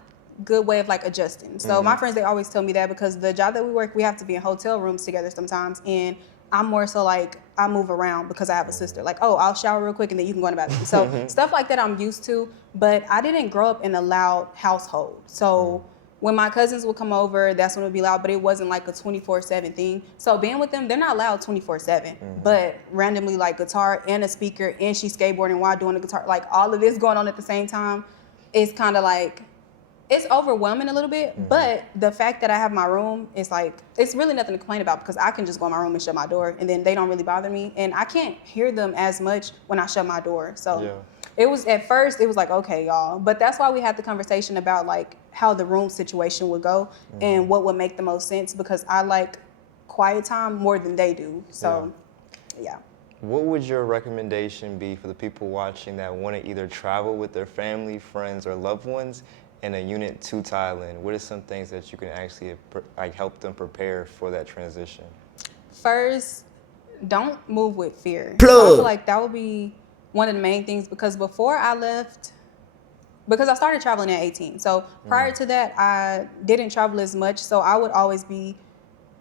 good way of like adjusting. So my friends, they always tell me that because the job that we work, we have to be in hotel rooms together sometimes. And I'm more so like, I move around because I have a sister. Like, oh, I'll shower real quick and then you can go in the bathroom. So stuff like that I'm used to, but I didn't grow up in a loud household. So when my cousins would come over, that's when it would be loud, but it wasn't like a 24/7 thing. So being with them, they're not loud 24/7, but randomly like guitar and a speaker and she's skateboarding while doing the guitar, like all of this going on at the same time, it's kind of like, it's overwhelming a little bit, but the fact that I have my room is like, it's really nothing to complain about because I can just go in my room and shut my door and then they don't really bother me. And I can't hear them as much when I shut my door. So it was, at first, it was like, okay, y'all. But that's why we had the conversation about like how the room situation would go and what would make the most sense because I like quiet time more than they do. So, yeah. What would your recommendation be for the people watching that want to either travel with their family, friends, or loved ones in a unit to Thailand? What are some things that you can actually like help them prepare for that transition? First, don't move with fear. So I feel like that would be one of the main things because before I left, because I started traveling at 18. So prior to that, I didn't travel as much. So I would always be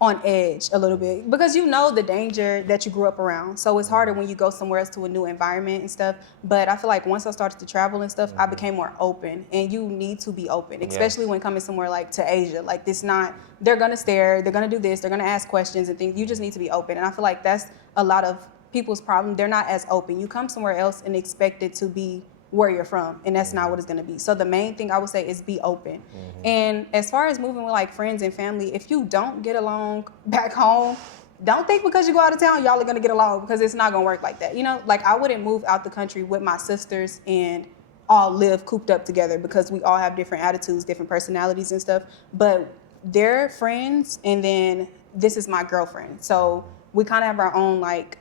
on edge a little bit because you know the danger that you grew up around. So it's harder when you go somewhere else to a new environment and stuff. But I feel like once I started to travel and stuff, I became more open. And you need to be open, especially when coming somewhere like to Asia. Like this not, they're gonna stare, they're gonna do this, they're gonna ask questions and things. You just need to be open. And I feel like that's a lot of people's problem. They're not as open. You come somewhere else and expect it to be where you're from, and that's not what it's gonna be. So the main thing I would say is be open. And as far as moving with like friends and family, if you don't get along back home, don't think because you go out of town, y'all are gonna get along because it's not gonna work like that. You know, like I wouldn't move out the country with my sisters and all live cooped up together because we all have different attitudes, different personalities and stuff, but they're friends and then this is my girlfriend. So we kind of have our own like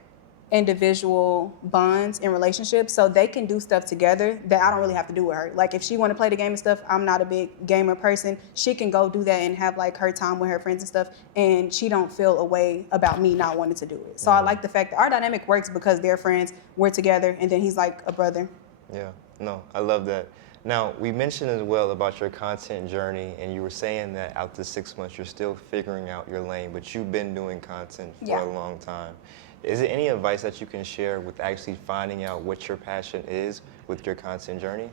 individual bonds and relationships so they can do stuff together that I don't really have to do with her. Like if she want to play the game and stuff, I'm not a big gamer person. She can go do that and have like her time with her friends and stuff and she don't feel a way about me not wanting to do it. So I like the fact that our dynamic works because they're friends, we're together, and then he's like a brother. Yeah, no, I love that. Now, we mentioned as well about your content journey, and you were saying that after 6 months, you're still figuring out your lane, but you've been doing content for a long time. Is there any advice that you can share with actually finding out what your passion is with your content journey?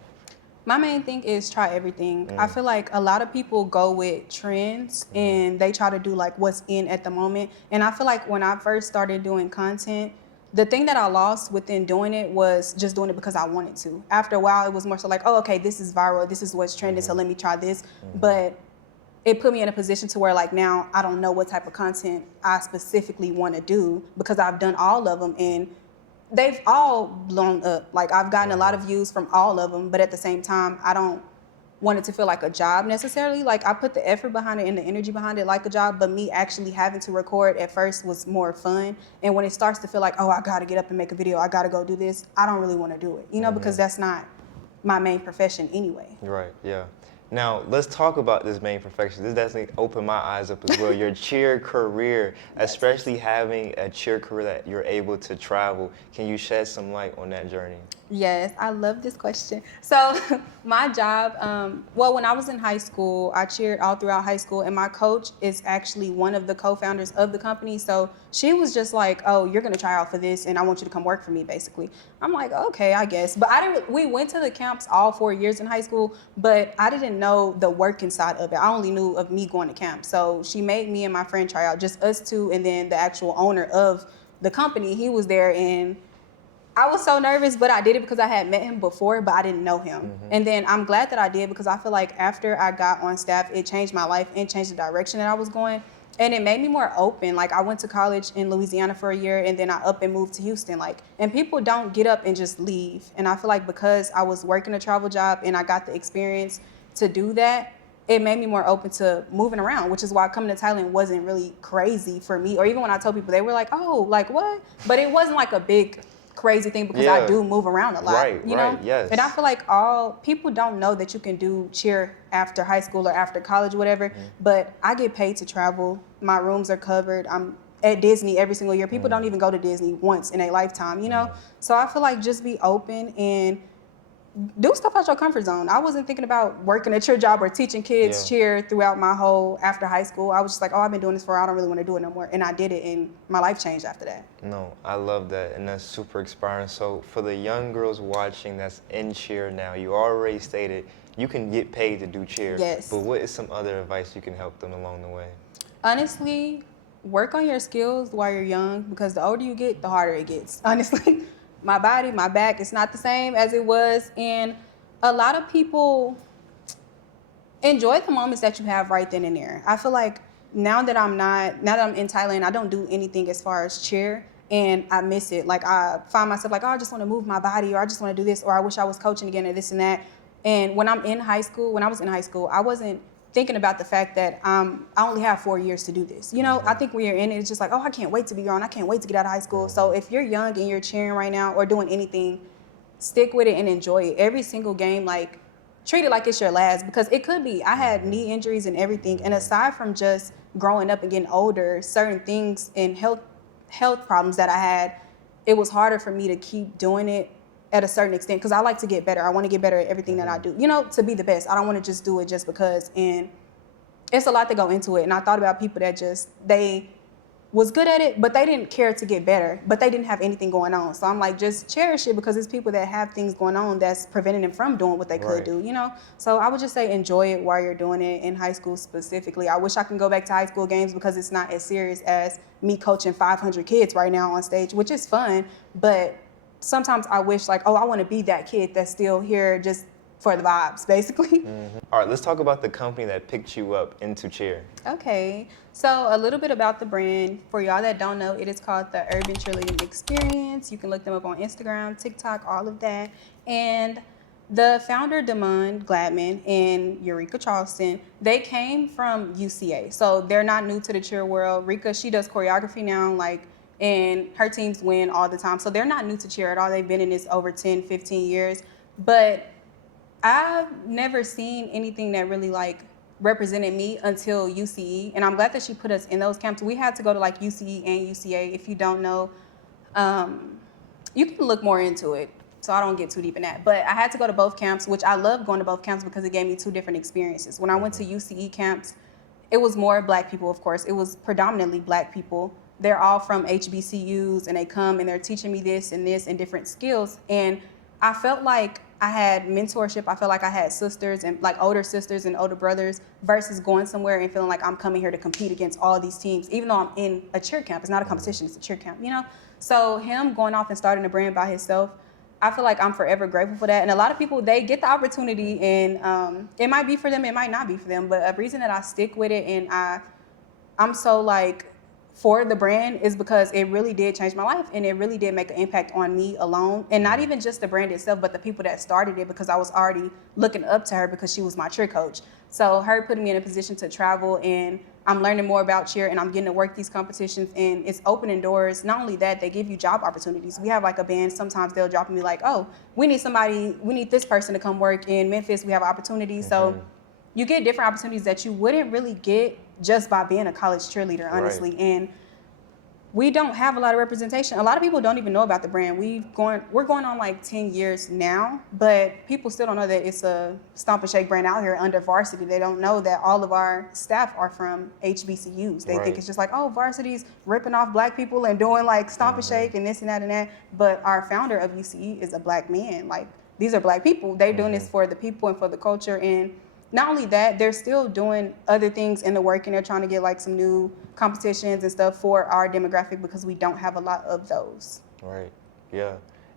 My main thing is try everything. I feel like a lot of people go with trends and they try to do like what's in at the moment. And I feel like when I first started doing content, the thing that I lost within doing it was just doing it because I wanted to. After a while, it was more so like, oh, okay, this is viral, this is what's trending, so let me try this. But it put me in a position to where like now I don't know what type of content I specifically want to do because I've done all of them and they've all blown up. Like I've gotten a lot of views from all of them, but at the same time, I don't want it to feel like a job necessarily. Like I put the effort behind it and the energy behind it like a job, but me actually having to record at first was more fun. And when it starts to feel like, oh, I gotta get up and make a video, I gotta go do this, I don't really want to do it, you know, because that's not my main profession anyway. Right, yeah. Now, let's talk about this main profession. This definitely opened my eyes up as well. Your cheer career, especially having a cheer career that you're able to travel. Can you shed some light on that journey? Yes, I love this question. So my job, well, when I was in high school, I cheered all throughout high school, and my coach is actually one of the co-founders of the company. So she was just like, oh, you're gonna try out for this and I want you to come work for me, basically. I'm like, okay, I guess. But we went to the camps all 4 years in high school, but I didn't know the working side of it. I only knew of me going to camp. So she made me and my friend try out, just us two, and then the actual owner of the company, he was there, and I was so nervous, but I did it because I had met him before, but I didn't know him. And then I'm glad that I did, because I feel like after I got on staff, it changed my life and changed the direction that I was going. And it made me more open. Like, I went to college in Louisiana for a year, and then I up and moved to Houston. Like, and people don't get up and just leave. And I feel like because I was working a travel job and I got the experience to do that, it made me more open to moving around, which is why coming to Thailand wasn't really crazy for me. Or even when I told people, they were like, oh, like what? But it wasn't like a big crazy thing, because I do move around a lot, you know? Yes. And I feel like all people don't know that you can do cheer after high school or after college, whatever. But I get paid to travel. My rooms are covered. I'm at Disney every single year. People don't even go to Disney once in a lifetime, you know? So I feel like just be open and do stuff out your comfort zone. I wasn't thinking about working a cheer job or teaching kids cheer throughout my whole after high school. I was just like, oh, I've been doing this for, I don't really want to do it no more. And I did it, and my life changed after that. No, I love that, and that's super inspiring. So for the young girls watching that's in cheer now, you already stated you can get paid to do cheer. Yes. But what is some other advice you can help them along the way? Honestly, work on your skills while you're young, because the older you get, the harder it gets. Honestly, my body, my back, it's not the same as it was. And a lot of people enjoy the moments that you have right then and there. I feel like now that I'm in Thailand, I don't do anything as far as cheer, and I miss it. Like, I find myself like, oh, I just want to move my body, or I just want to do this, or I wish I was coaching again, or this and that. And when I was in high school, I wasn't thinking about the fact that I only have 4 years to do this. You know, I think when you're in it, it's just like, oh, I can't wait to be grown. I can't wait to get out of high school. So if you're young and you're cheering right now or doing anything, stick with it and enjoy it. Every single game, like, treat it like it's your last, because it could be. I had knee injuries and everything. And aside from just growing up and getting older, certain things and health problems that I had, it was harder for me to keep doing it at a certain extent, because I like to get better. I want to get better at everything that I do, you know, to be the best. I don't want to just do it just because. And it's a lot to go into it. And I thought about people that they was good at it, but they didn't care to get better, but they didn't have anything going on. So I'm like, just cherish it, because it's people that have things going on that's preventing them from doing what they could do, you know? So I would just say enjoy it while you're doing it, in high school specifically. I wish I can go back to high school games, because it's not as serious as me coaching 500 kids right now on stage, which is fun, but sometimes I wish, like, oh, I want to be that kid that's still here just for the vibes, basically. All right, let's talk about the company that picked you up into cheer. Okay, so a little bit about the brand. For y'all that don't know, it is called the Urban Cheerleading Experience. You can look them up on Instagram, TikTok, all of that. And the founder, Damon Gladman, and Eureka Charleston, they came from UCA. So they're not new to the cheer world. Rika, she does choreography now, like, and her teams win all the time. So they're not new to cheer at all. They've been in this over 10, 15 years. But I've never seen anything that really, like, represented me until UCE. And I'm glad that she put us in those camps. We had to go to, like, UCE and UCA. If you don't know, you can look more into it, so I don't get too deep in that. But I had to go to both camps, which I love going to both camps, because it gave me two different experiences. When I went to UCE camps, it was more Black people, of course. It was predominantly Black people. They're all from HBCUs, and they come and they're teaching me this and different skills. And I felt like I had mentorship. I felt like I had sisters, and like older sisters and older brothers, versus going somewhere and feeling like I'm coming here to compete against all these teams, even though I'm in a cheer camp. It's not a competition, it's a cheer camp, you know? So him going off and starting a brand by himself, I feel like I'm forever grateful for that. And a lot of people, they get the opportunity, and it might be for them, it might not be for them. But a reason that I stick with it and I'm so, like, for the brand is because it really did change my life, and it really did make an impact on me alone. And not even just the brand itself, but the people that started it, because I was already looking up to her because she was my cheer coach. So her putting me in a position to travel, and I'm learning more about cheer, and I'm getting to work these competitions, and it's opening doors. Not only that, they give you job opportunities. We have, like, a band, sometimes they'll drop me like, oh, we need this person to come work in Memphis. We have opportunities. So you get different opportunities that you wouldn't really get just by being a college cheerleader, honestly. And we don't have a lot of representation. A lot of people don't even know about the brand. We're going on like 10 years now, but people still don't know that it's a Stomp and Shake brand out here under Varsity. They don't know that all of our staff are from HBCUs. They think it's just like, oh, Varsity's ripping off black people and doing like Stomp and Shake and this and that and that. But our founder of UCE is a black man. Like, these are black people. They're doing this for the people and for the culture. And not only that, they're still doing other things in the work, and they're trying to get like some new competitions and stuff for our demographic because we don't have a lot of those. Right, yeah.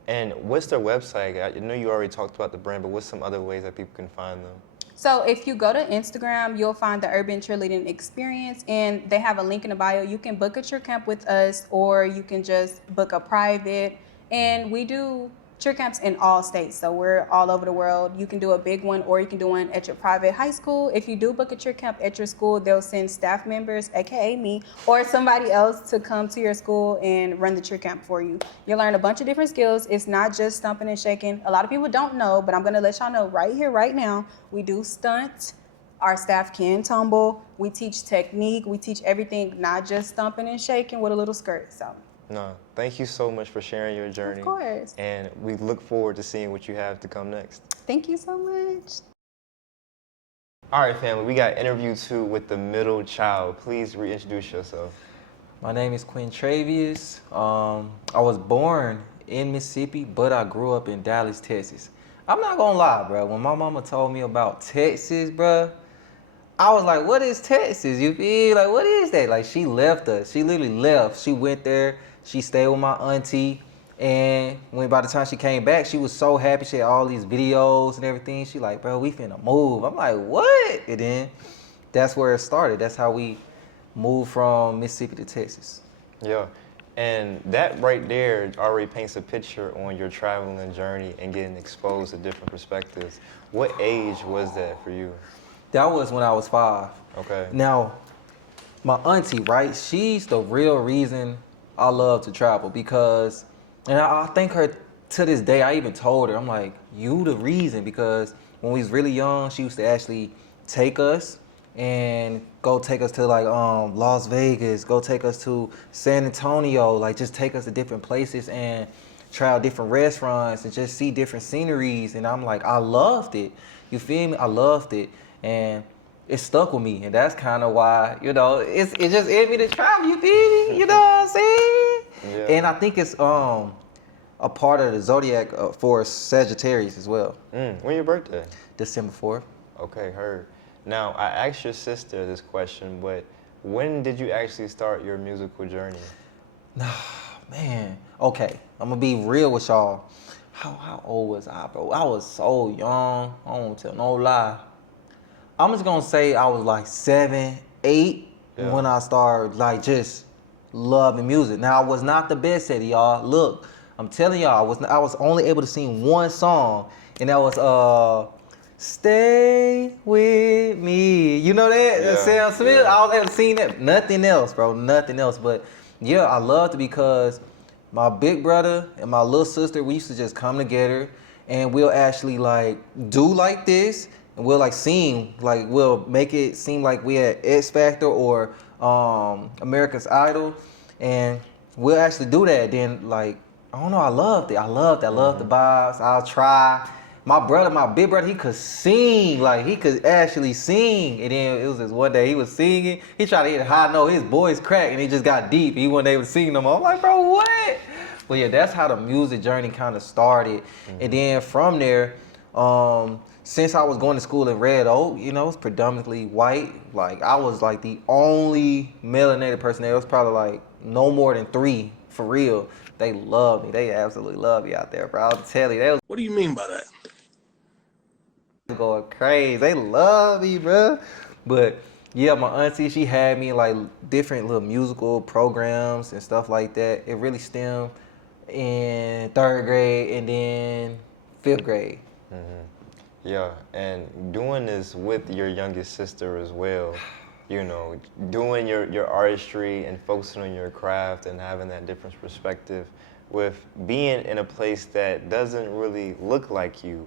And what's their website? I know you already talked about the brand, but what's some other ways that people can find them? So if you go to Instagram, you'll find the Urban Cheerleading Experience, and they have a link in the bio. You can book a cheer camp with us, or you can just book a private. And we do cheer camps in all states, so we're all over the world. You can do a big one, or you can do one at your private high school. If you do book a cheer camp at your school, they'll send staff members, aka me, or somebody else to come to your school and run the cheer camp for you. You'll learn a bunch of different skills. It's not just stomping and shaking. A lot of people don't know, but I'm gonna let y'all know right here, right now, we do stunt. Our staff can tumble. We teach technique. We teach everything, not just stomping and shaking with a little skirt, so. No, thank you so much for sharing your journey. Of course. And we look forward to seeing what you have to come next. Thank you so much. All right, family, we got interview 2 with the middle child. Please reintroduce yourself. My name is Quinn Travius. I was born in Mississippi, but I grew up in Dallas, Texas. I'm not gonna lie, bro. When my mama told me about Texas, bro, I was like, what is Texas? You feel? Like, what is that? Like, she left us. She literally left. She went there. She stayed with my auntie. And by the time she came back, she was so happy. She had all these videos and everything. She like, bro, we finna move. I'm like, what? And then that's where it started. That's how we moved from Mississippi to Texas. Yeah, and that right there already paints a picture on your traveling journey and getting exposed to different perspectives. What age was that for you? That was when I was 5. Okay. Now, my auntie, right? She's the real reason I love to travel because, and I thank her to this day. I even told her, I'm like, you the reason, because when we was really young, she used to actually take us and go take us to like Las Vegas, go take us to San Antonio, like just take us to different places and try out different restaurants and just see different sceneries. And I'm like, I loved it. You feel me? I loved it. And it stuck with me, and that's kind of why, you know, it just hit me to travel, you feel me? You know what I'm saying? Yeah. And I think it's a part of the zodiac for Sagittarius as well. When your birthday? December 4th. Okay, heard. Now, I asked your sister this question, but when did you actually start your musical journey? Man, okay, I'm gonna be real with y'all. How old was I, bro? I was so young. I won't tell no lie. I'm just gonna say I was like 7, 8 when I started like just loving music. Now I was not the best at it, y'all. Look, I'm telling y'all, I was only able to sing one song, and that was "Stay With Me." You know that? Yeah, Sam Smith. yeah. I was able to sing that. Nothing else, bro. Nothing else. But yeah, I loved it because my big brother and my little sister, we used to just come together, and we'll actually like do like this. And we'll like sing, like we'll make it seem like we had X Factor or America's Idol, and we'll actually do that. Then like, I don't know, I loved it. I loved the vibes. I'll try. My big brother, he could sing, like he could actually sing. And then it was this one day he was singing. He tried to hit a high note. His voice cracked and he just got deep. He wasn't able to sing no more. I'm like, bro, what? But yeah, that's how the music journey kind of started. And then from there, since I was going to school in Red Oak, you know, it's predominantly white. Like I was like the only melanated person there. It was probably like no more than 3 for real. They love me. They absolutely love me out there, bro. I'll tell you, they was What do you mean by that? going crazy. They love me, bro. But yeah, my auntie, she had me in like different little musical programs and stuff like that. It really stemmed in 3rd grade and then 5th grade. Yeah, and doing this with your youngest sister as well, you know, doing your artistry and focusing on your craft and having that different perspective with being in a place that doesn't really look like you.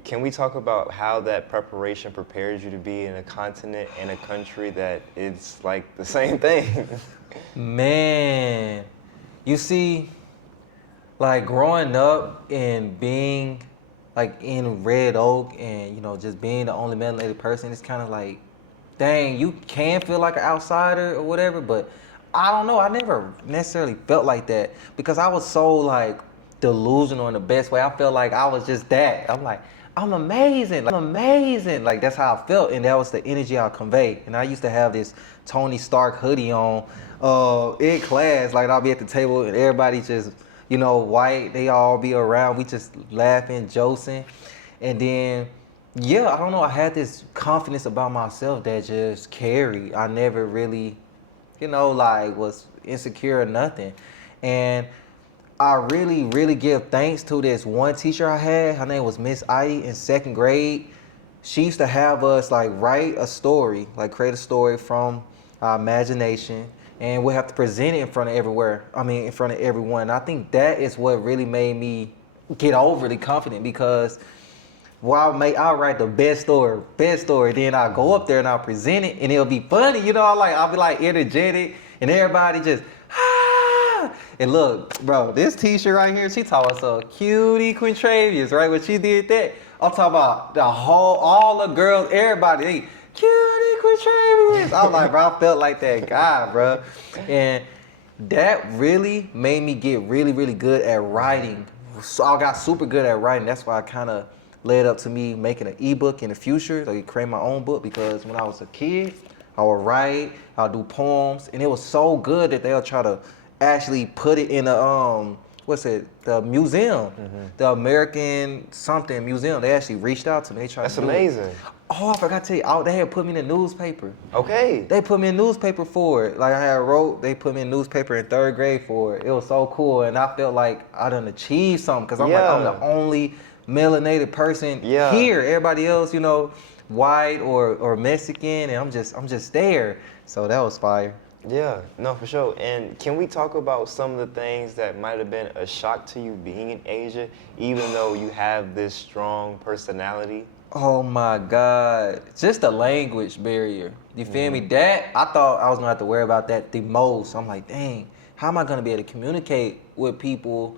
Can we talk about how that preparation prepares you to be in a continent and a country that it's like the same thing? Man, you see, like growing up and being like in Red Oak and, just being the only melanated person, it's kind of like, dang, you can feel like an outsider or whatever, but I don't know. I never necessarily felt like that because I was so like delusional in the best way. I felt like I was just that. I'm like, I'm amazing. Like, I'm amazing. Like that's how I felt, and that was the energy I conveyed. And I used to have this Tony Stark hoodie on in class. Like I'll be at the table and everybody just, white. They all be around. We just laughing, joking, and then. Yeah, I don't know. I had this confidence about myself that just carried. I never really, was insecure or nothing. And I really, really give thanks to this one teacher I had. Her name was Miss Idy in 2nd grade. She used to have us like write a story, like create a story from our imagination, and we'll have to present it in front of in front of everyone. And I think that is what really made me get overly confident because I'll write the best story, then I'll go up there and I'll present it and it'll be funny, I'll be like energetic and everybody just, ah! And look, bro, this teacher right here, she taught us a cutie Quintravious, right? When she did that, I'm talking about all the girls, everybody, they, cutie Quintravious. I was like, bro, I felt like that guy, bro. And that really made me get really, really good at writing. So I got super good at writing. That's why I kind of led up to me making an ebook in the future, like create my own book, because when I was a kid, I would write, I'll do poems, and it was so good that they'll try to actually put it in the museum, the American something museum. They actually reached out to me. They tried That's to do amazing. It. Oh, I forgot to tell you, they had put me in the newspaper. Okay. They put me in newspaper for it. Like they put me in newspaper in 3rd grade for it. It was so cool, and I felt like I done achieved something, because I'm the only melanated person here. Everybody else, white or Mexican, and I'm just there. So that was fire. Yeah, no, for sure. And can we talk about some of the things that might have been a shock to you being in Asia, even though you have this strong personality? Oh my God, just the language barrier. You feel me? That, I thought I was gonna have to worry about that the most. I'm like, dang, how am I gonna be able to communicate with people,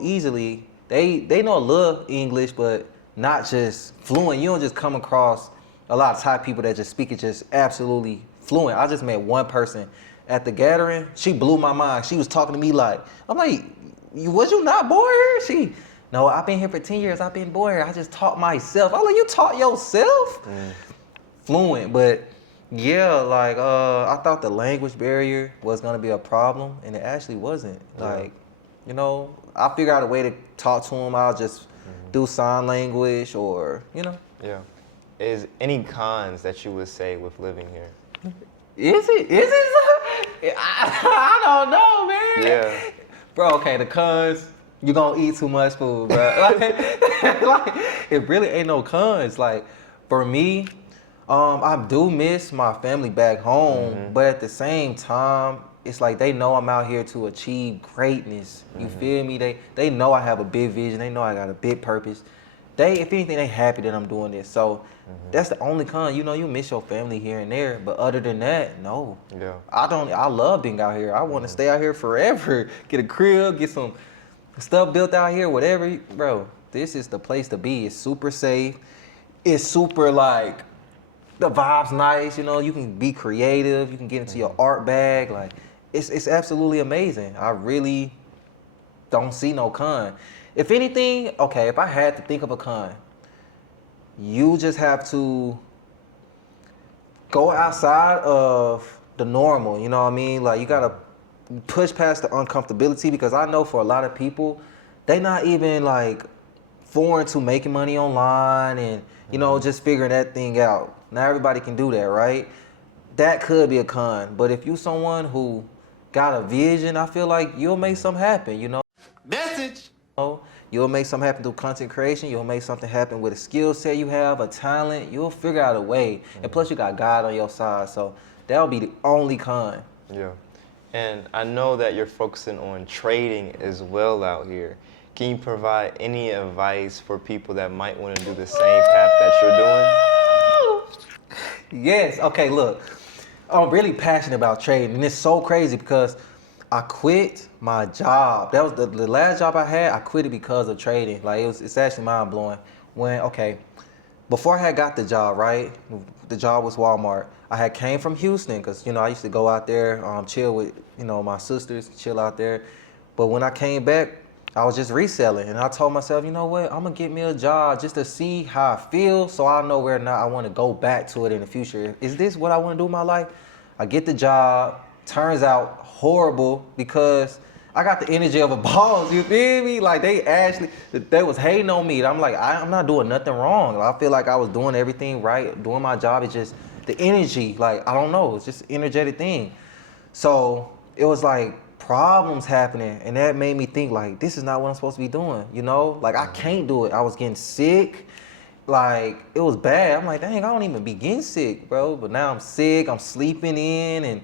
easily? They know a little English, but not just fluent. You don't just come across a lot of Thai people that just speak it just absolutely fluent. I just met one person at the gathering. She blew my mind. She was talking to me like, I'm like, was you not born here? No, I've been here for 10 years. I've been born here. I just taught myself. I'm like, you taught yourself? Fluent, but yeah, like I thought the language barrier was gonna be a problem, and it actually wasn't. Like, I figured out a way to talk to them. I'll just do sign language or, Yeah. Is any cons that you would say with living here? Is it? I don't know, man. Yeah. Bro, okay, the cons, you gonna eat too much food, bro. like, it really ain't no cons. Like, for me, I do miss my family back home, but at the same time, it's like they know I'm out here to achieve greatness. You feel me? They know I have a big vision. They know I got a big purpose. If anything, they happy that I'm doing this. So that's the only con. You miss your family here and there, but other than that, no. Yeah. I love being out here. I want to stay out here forever. Get a crib, get some stuff built out here, whatever. Bro, this is the place to be. It's super safe. It's super like, the vibe's nice. You can be creative. You can get into your art bag. Like, it's absolutely amazing. I really don't see no con. If anything, okay, if I had to think of a con, you just have to go outside of the normal, you know what I mean? Like, you gotta push past the uncomfortability, because I know for a lot of people, they not even like foreign to making money online and, just figuring that thing out. Not everybody can do that, right? That could be a con. But if you someone who got a vision, I feel like you'll make something happen, Message. You'll make something happen through content creation. You'll make something happen with a skill set you have, a talent. You'll figure out a way. And plus, you got God on your side. So that'll be the only con. Yeah. And I know that you're focusing on trading as well out here. can you provide any advice for people that might want to do the same path that you're doing? Yes. Okay, look. I'm really passionate about trading, and it's so crazy because I quit my job. That was the last job I had. I quit it because of trading. Like it's actually mind blowing. Before I had got the job, right? The job was Walmart. I had came from Houston because I used to go out there, chill with my sisters, chill out there. But when I came back, I was just reselling, and I told myself, you know what? I'm gonna get me a job just to see how I feel, so I know where or not I want to go back to it in the future. Is this what I want to do in my life? I get the job. Turns out horrible because I got the energy of a boss. You feel me? Like they was hating on me. I'm like, I'm not doing nothing wrong. I feel like I was doing everything right, doing my job. It's just the energy. Like I don't know. It's just an energetic thing. So it was like problems happening, and that made me think like this is not what I'm supposed to be doing. Like I can't do it. I was getting sick. Like it was bad. I'm like, dang, I don't even be getting sick, bro. But now I'm sick. I'm sleeping in, and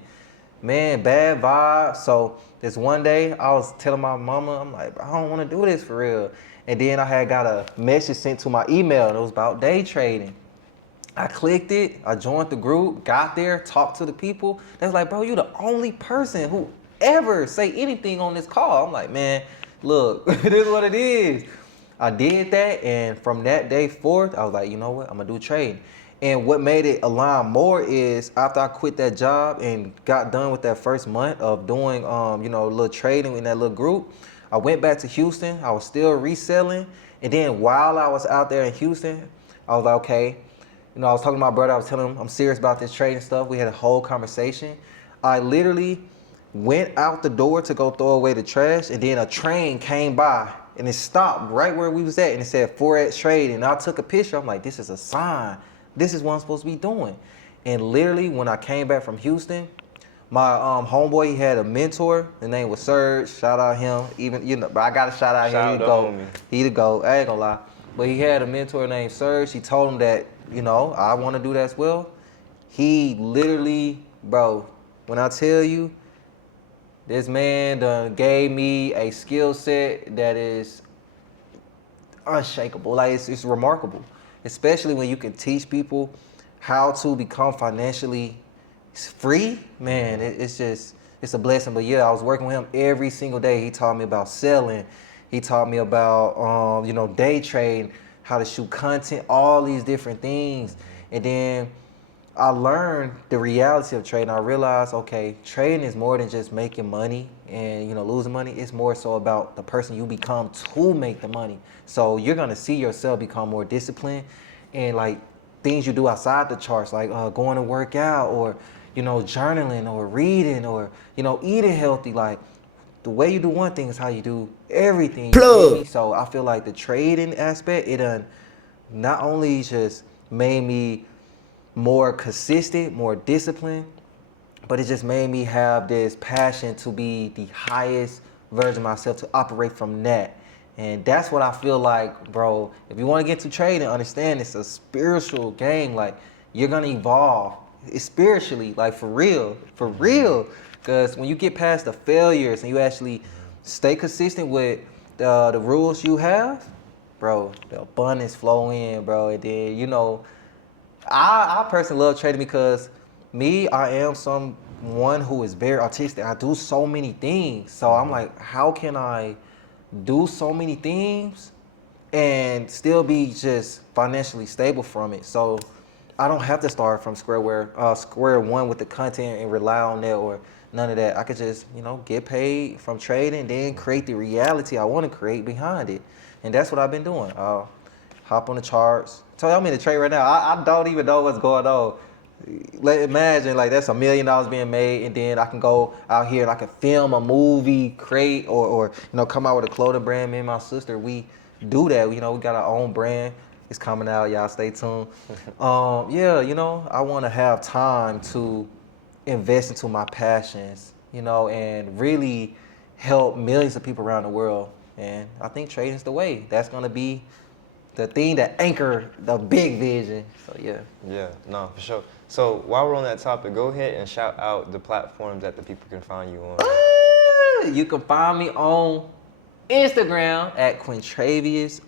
man, bad vibes. So this one day, I was telling my mama, I'm like, I don't want to do this for real. And then I had got a message sent to my email, and it was about day trading. I clicked it. I joined the group. Got there, talked to the people. They was like, bro, you the only person who ever say anything on this call. I'm like, man, look, it is what it is. I did that, and from that day forth, I was like, you know what, I'm gonna do trading. And what made it align more is after I quit that job and got done with that first month of doing, a little trading in that little group, I went back to Houston. I was still reselling, and then while I was out there in Houston, I was like, okay, I was talking to my brother. I was telling him I'm serious about this trading stuff. We had a whole conversation. I literally went out the door to go throw away the trash, and then a train came by. And it stopped right where we was at, and it said Forex trade. And I took a picture. I'm like, this is a sign. This is what I'm supposed to be doing. And literally, when I came back from Houston, my homeboy, he had a mentor. His name was Serge. Shout out him. But I got to shout out him. He the GOAT. I ain't gonna lie. But he had a mentor named Serge. He told him that, I want to do that as well. He literally, bro, when I tell you, this man done gave me a skill set that is unshakable. Like it's remarkable, especially when you can teach people how to become financially free. Man, it's a blessing. But yeah, I was working with him every single day. He taught me about selling. He taught me about day trading, how to shoot content, all these different things. And then I learned the reality of trading. I realized, okay, trading is more than just making money and losing money. It's more so about the person you become to make the money. So you're gonna see yourself become more disciplined, and like things you do outside the charts, like going to work out, or journaling, or reading, or eating healthy. Like the way you do one thing is how you do everything. You feel me? So I feel like the trading aspect, it done not only just made me more consistent, more disciplined, but it just made me have this passion to be the highest version of myself, to operate from that. And that's what I feel like, bro. If you want to get to trading, understand it's a spiritual game. Like you're gonna evolve. It's spiritually, like for real. Because when you get past the failures and you actually stay consistent with the rules you have, bro, the abundance flow in, bro. And then I personally love trading because I am someone who is very artistic. I do so many things. So I'm like, how can I do so many things and still be just financially stable from it? So I don't have to start from square one with the content and rely on that or none of that. I could just, get paid from trading, then create the reality I want to create behind it. And that's what I've been doing. Hop on the charts. Tell you I'm in the trade right now. I don't even know what's going on. Imagine like that's $1 million being made, and then I can go out here and I can film a movie, create or come out with a clothing brand. Me and my sister, we do that. We got our own brand. It's coming out. Y'all stay tuned. I want to have time to invest into my passions, and really help millions of people around the world. And I think trading is the way. That's gonna be the thing that anchor the big vision. So yeah. Yeah, no, for sure. So while we're on that topic, go ahead and shout out the platforms that the people can find you on. You can find me on Instagram at Quintravious_,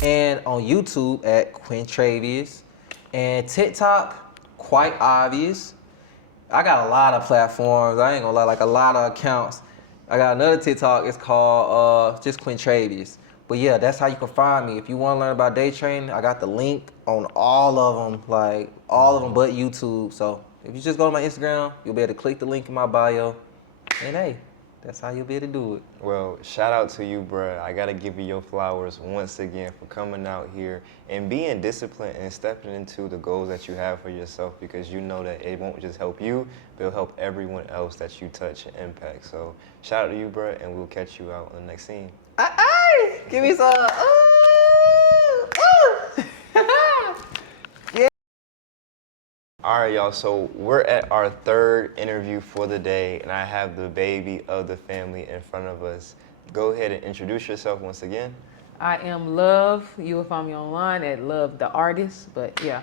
and on YouTube at Quintravious, and TikTok, Quite Obvious. I got a lot of platforms. I ain't gonna lie, like a lot of accounts. I got another TikTok. It's called just Quintravious. But yeah, that's how you can find me. If you want to learn about day trading, I got the link on all of them, like all of them but YouTube. So if you just go to my Instagram, you'll be able to click the link in my bio. And hey, that's how you'll be able to do it. Well, shout out to you, bruh. I gotta give you your flowers once again for coming out here and being disciplined and stepping into the goals that you have for yourself, because you know that it won't just help you, but it'll help everyone else that you touch and impact. So shout out to you, bruh, and we'll catch you out on the next scene. Give me some. All right, y'all, so we're at our third interview for the day, and I have the baby of the family in front of us. Go ahead and introduce yourself once again. I am Love. You will find me online at Love the Artist. But yeah,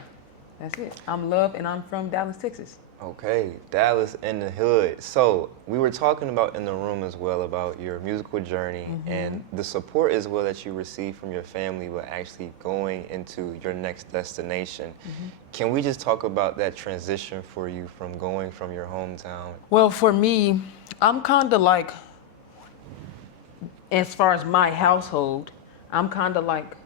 that's it. I'm Love, and I'm from Dallas, Texas. Okay, Dallas in the hood. So we were talking about in the room as well about your musical journey and the support as well that you received from your family, but actually going into your next destination. Can we just talk about that transition for you from going from your hometown? Well, for me, I'm kind of like, as far as my household, I'm kind of like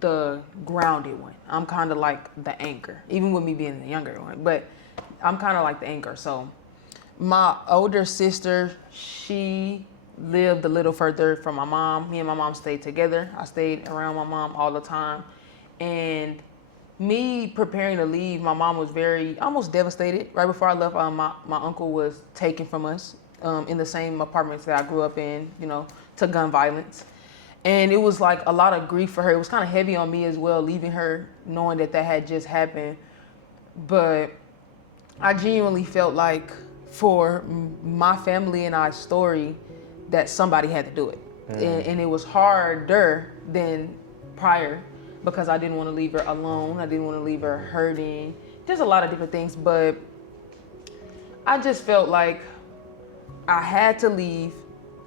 the grounded one. I'm kind of like the anchor, even with me being the younger one. But I'm kind of like the anchor. So my older sister, she lived a little further from my mom. Me and my mom stayed together. I stayed around my mom all the time. And me preparing to leave, my mom was almost devastated. Right before I left, my uncle was taken from us in the same apartments that I grew up in, to gun violence. And it was like a lot of grief for her. It was kind of heavy on me as well, leaving her, knowing that had just happened. But I genuinely felt like for my family and I's story that somebody had to do it. And it was harder than prior because I didn't want to leave her alone. I didn't want to leave her hurting. There's a lot of different things, but I just felt like I had to leave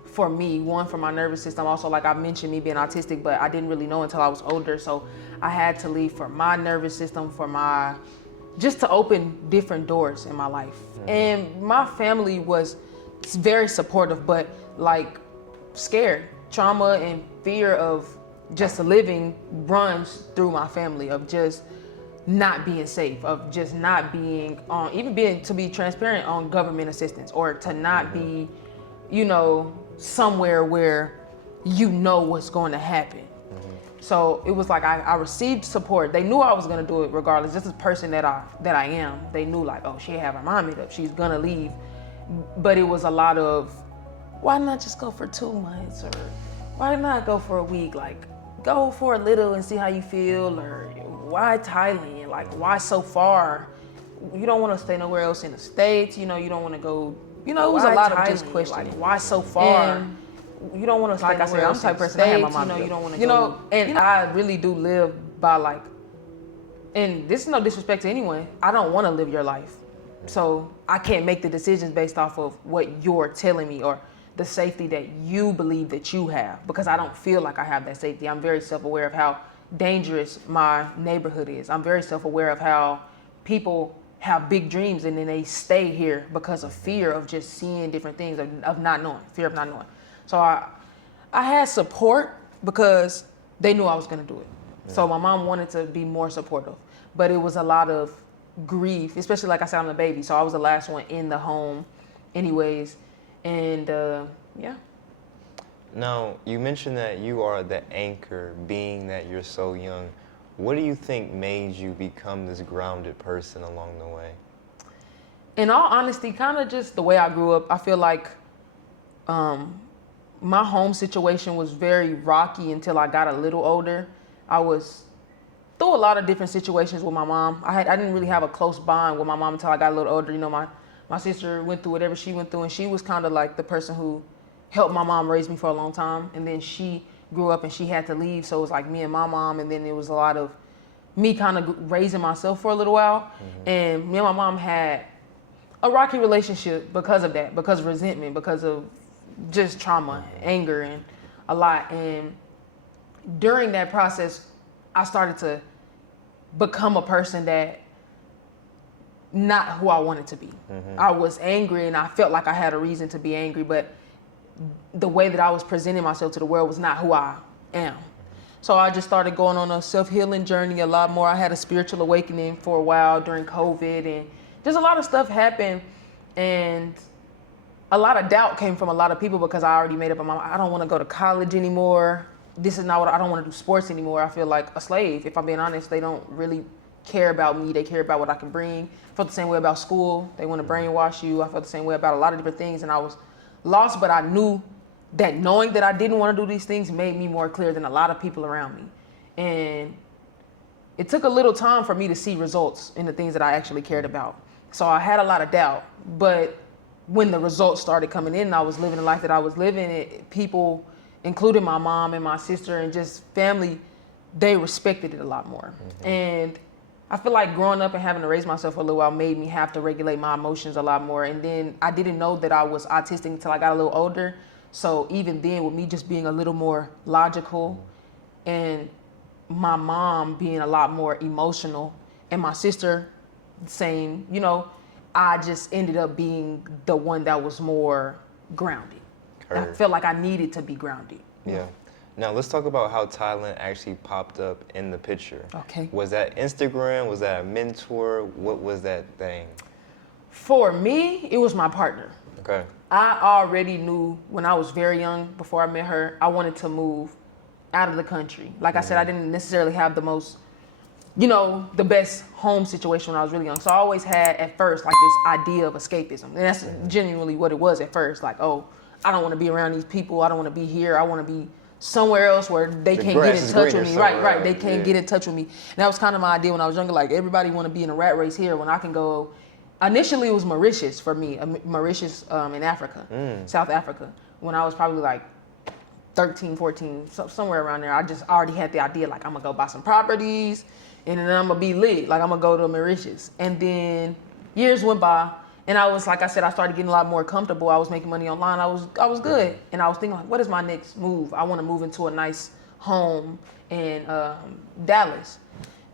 for me, one, for my nervous system. Also, like I mentioned, me being autistic, but I didn't really know until I was older. So I had to leave for my nervous system, just to open different doors in my life. And my family was very supportive, but like scared. Trauma and fear of just living runs through my family, of just not being safe, of just not being on, even being, to be transparent, on government assistance, or to not be, somewhere where what's going to happen. So it was like I received support. They knew I was gonna do it regardless. This is the person that I am. They knew, like, oh, she have her mind made up. She's gonna leave. But it was a lot of, why not just go for 2 months, or why not go for a week? Like, go for a little and see how you feel, or why Thailand? Like, why so far? You don't want to stay nowhere else in the States. You don't want to go. It was a lot of just questions. Like, why so far? And you don't want to stay. Like I said, I'm the type of person. I have my mom. You don't want to go. And I really do live by, like, and this is no disrespect to anyone, I don't want to live your life. So I can't make the decisions based off of what you're telling me or the safety that you believe that you have, because I don't feel like I have that safety. I'm very self-aware of how dangerous my neighborhood is. I'm very self-aware of how people have big dreams and then they stay here because of fear of just seeing different things, of not knowing, fear of not knowing. So I had support because they knew I was gonna do it. So my mom wanted to be more supportive, but it was a lot of grief, especially, like I said, I'm the baby. So I was the last one in the home anyways. And yeah. Now, you mentioned that you are the anchor, being that you're so young. What do you think made you become this grounded person along the way? In all honesty, kind of just the way I grew up. I feel like my home situation was very rocky until I got a little older. I was through a lot of different situations with my mom. I didn't really have a close bond with my mom until I got a little older. My sister went through whatever she went through, and she was kind of like the person who helped my mom raise me for a long time. And then she grew up and she had to leave, so it was like me and my mom, and then it was a lot of me kind of raising myself for a little while. And me and my mom had a rocky relationship because of that, because of resentment, because of just trauma, anger, and a lot. And during that process, I started to become a person that not who I wanted to be. I was angry and I felt like I had a reason to be angry, but the way that I was presenting myself to the world was not who I am. So I just started going on a self-healing journey a lot more. I had a spiritual awakening for a while during COVID, and just a lot of stuff happened, and a lot of doubt came from a lot of people because I already made up my mind. I don't want to go to college anymore. This is not what I don't want to do sports anymore. I feel like a slave. If I'm being honest, they don't really care about me. They care about what I can bring. I felt the same way about school. They want to brainwash you. I felt the same way about a lot of different things, and I was lost, but I knew that knowing that I didn't want to do these things made me more clear than a lot of people around me. And it took a little time for me to see results in the things that I actually cared about. So I had a lot of doubt, but when the results started coming in and I was living the life that I was living, people, including my mom and my sister and just family, they respected it a lot more. And I feel like growing up and having to raise myself for a little while made me have to regulate my emotions a lot more. And then I didn't know that I was autistic until I got a little older. So even then, with me just being a little more logical and my mom being a lot more emotional and my sister saying, you know, I just ended up being the one that was more grounded. I felt like I needed to be grounded. Yeah. Now let's talk about how Thailand actually popped up in the picture. Okay. Was that Instagram? Was that a mentor? What was that thing? For me, it was my partner. Okay. I already knew when I was very young, before I met her, I wanted to move out of the country. Like I said, I didn't necessarily have the most, you know, the best home situation when I was really young. So I always had at first like this idea of escapism. And that's genuinely what it was at first. Like, oh, I don't want to be around these people. I don't want to be here. I want to be somewhere else where they can't get in touch with me. Right. They can't get in touch with me. And that was kind of my idea when I was younger. Like, everybody want to be in a rat race here when I can go. Initially, it was Mauritius for me. Mauritius in Africa, South Africa. When I was probably like 13, 14, somewhere around there, I just already had the idea, like, I'm going to go buy some properties, and then I'm going to be lit. Like, I'm going to go to Mauritius. And then years went by, and I was, like I said, I started getting a lot more comfortable. I was making money online. I was good. And I was thinking, like, what is my next move? I want to move into a nice home in Dallas.